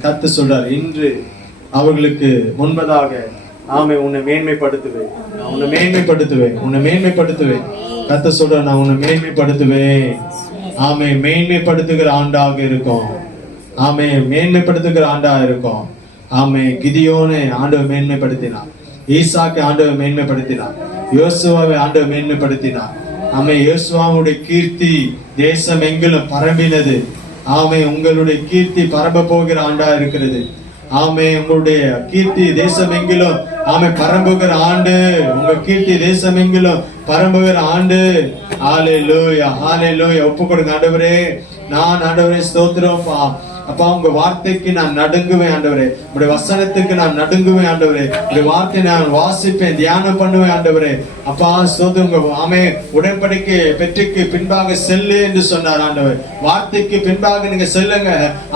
கர்த்தர் சொல்றார், இன்று அவர்களுக்கு முன்பதாக ஆமே உன்னை மேன்மைப்படுத்துவேன், நான் உன்னை மேன்மைப்படுத்துவேன், உன்னை மேன்மைப்படுத்துவேன். கர்த்தர் சொல்ற, நான் உன்னை மேன்மைப்படுத்துவேன். ஆமே. மேன்மைப்படுத்துகிற ஆண்டாக இருக்கும். ஆமே. மேன்மைப்படுத்துகிற ஆண்டா இருக்கும். ஆமே. கிதியோனை ஆண்டவர் மேன்மைப்படுத்தினார். ஈசாக்கு ஆண்டவர் மேன்மைப்படுத்தினார். யோசுவாவை ஆண்டவர் மேன்மைப்படுத்தினார். ஆமே. யோசுவாவுடைய கீர்த்தி தேசம் எங்கிலும் பரம்பினது. ஆமே. உங்களுடைய கீர்த்தி பரம்ப போகிற ஆண்டா இருக்கிறது. ஆமே. உங்களுடைய கீர்த்தி தேசம் எங்கிலும் ஆமே பரம்புகிற ஆண்டு. உங்க கீர்த்தி தேசம் எங்கிலும் பரம்புகிற ஆண்டு. ஹல்லேலூயா, ஹல்லேலூயா. ஒப்பு கொடுங்க. ஆண்டவரே, நான் ஆண்டவரே ஸ்தோத்திரம் அப்பா. உங்க வார்த்தைக்கு நான் நடுங்குவேன் ஆண்டவரே. உங்களுடைய வசனத்துக்கு நான் நடுங்குவேன் ஆண்டவரே. உங்களுடைய வார்த்தை நான் வாசிப்பேன், தியானம் பண்ணுவேன் ஆண்டவரே. அப்பா ஸ்தோத்திரம். உங்க ஆமே உடன்படிக்கை பெற்றுக்கு பின்பாக செல்லு என்று சொன்னார் ஆண்டவர். வார்த்தைக்கு பின்பாக நீங்க செல்லுங்க.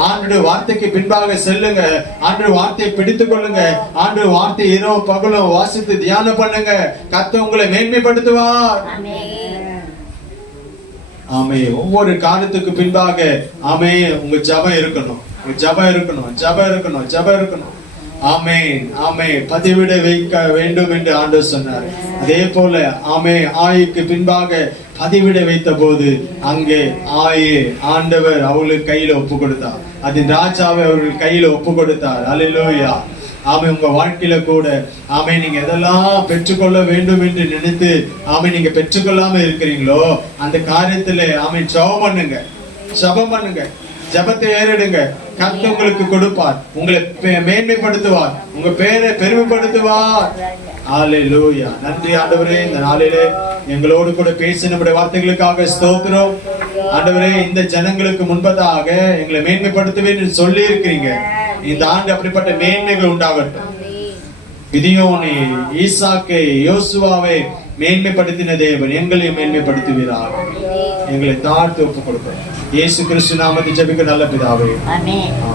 ஆண்டு வார்த்தைக்கு பின்பாக செல்லுங்க. ஆண்டு வார்த்தையை பிடித்துக் கொள்ளுங்க. ஆண்டு வார்த்தை இரவு பகலும் வாசித்து தியானம் பண்ணுங்க. கர்த்தர் உங்களை மேன்மைப்படுத்துவார். ஆமே. ஒவ்வொரு காரியத்துக்கு பின்பாக ஆமே உங்க ஜெபம் இருக்கணும், ஜெபம் இருக்கணும், ஜெபம் இருக்கணும், ஜெபம் இருக்கணும். ஆமே. ஆமே. பதிவிட வைக்க வேண்டும் என்று ஆண்டவர் சொன்னார். அதே போல ஆமே ஆயுக்கு பின்பாக பதிவிட வைத்த போது அங்கே ஆண்டவர் அவர்களுக்கு கையில ஒப்பு கொடுத்தார். அது ராஜாவை அவர்கள் கையில ஒப்பு கொடுத்தார். அல்லேலூயா. ஆமே. உங்க வாழ்க்கையில கூட ஆமே நீங்க எதெல்லாம் பெற்றுக்கொள்ள வேண்டும் என்று நினைத்து ஆமே நீங்க பெற்றுக்கொள்ளாம இருக்கிறீங்களோ அந்த காரியத்துல ஆமே ஜெபம் பண்ணுங்க, ஜெபம் பண்ணுங்க, ஜெபத்தை ஏறிடுங்க. கர்த்தர் உங்களுக்கு கொடுப்பார், உங்களை மேன்மைப்படுத்துவார், உங்க பேரை பெருமைப்படுத்துவார். அல்லேலூயா. நன்றி ஆண்டவரே. இந்த நாளிலே எங்களோடு கூட பேசி நம்முடைய வார்த்தைகளுக்காக ஸ்தோத்திரம். ஆண்டவரே இந்த ஜனங்களுக்கு முன்பதாக எங்களை மேன்மைப்படுத்துவேன்னு சொல்லி இருக்கிறீங்க. இந்த ஆண்டு அப்படிப்பட்ட மேன்மைகள் உண்டாகட்டும். கிதியோனை, ஈசாக்கை, யோசுவாவை மேன்மைப்படுத்தின தேவன் எங்களையும் மேன்மைப்படுத்துவீராக. எங்களை தாழ்த்து ஒப்புக் கொடுப்போம். இயேசு கிறிஸ்து நாமத்தில் ஜெபிக்க நல்ல பிதாவே. ஆமென்.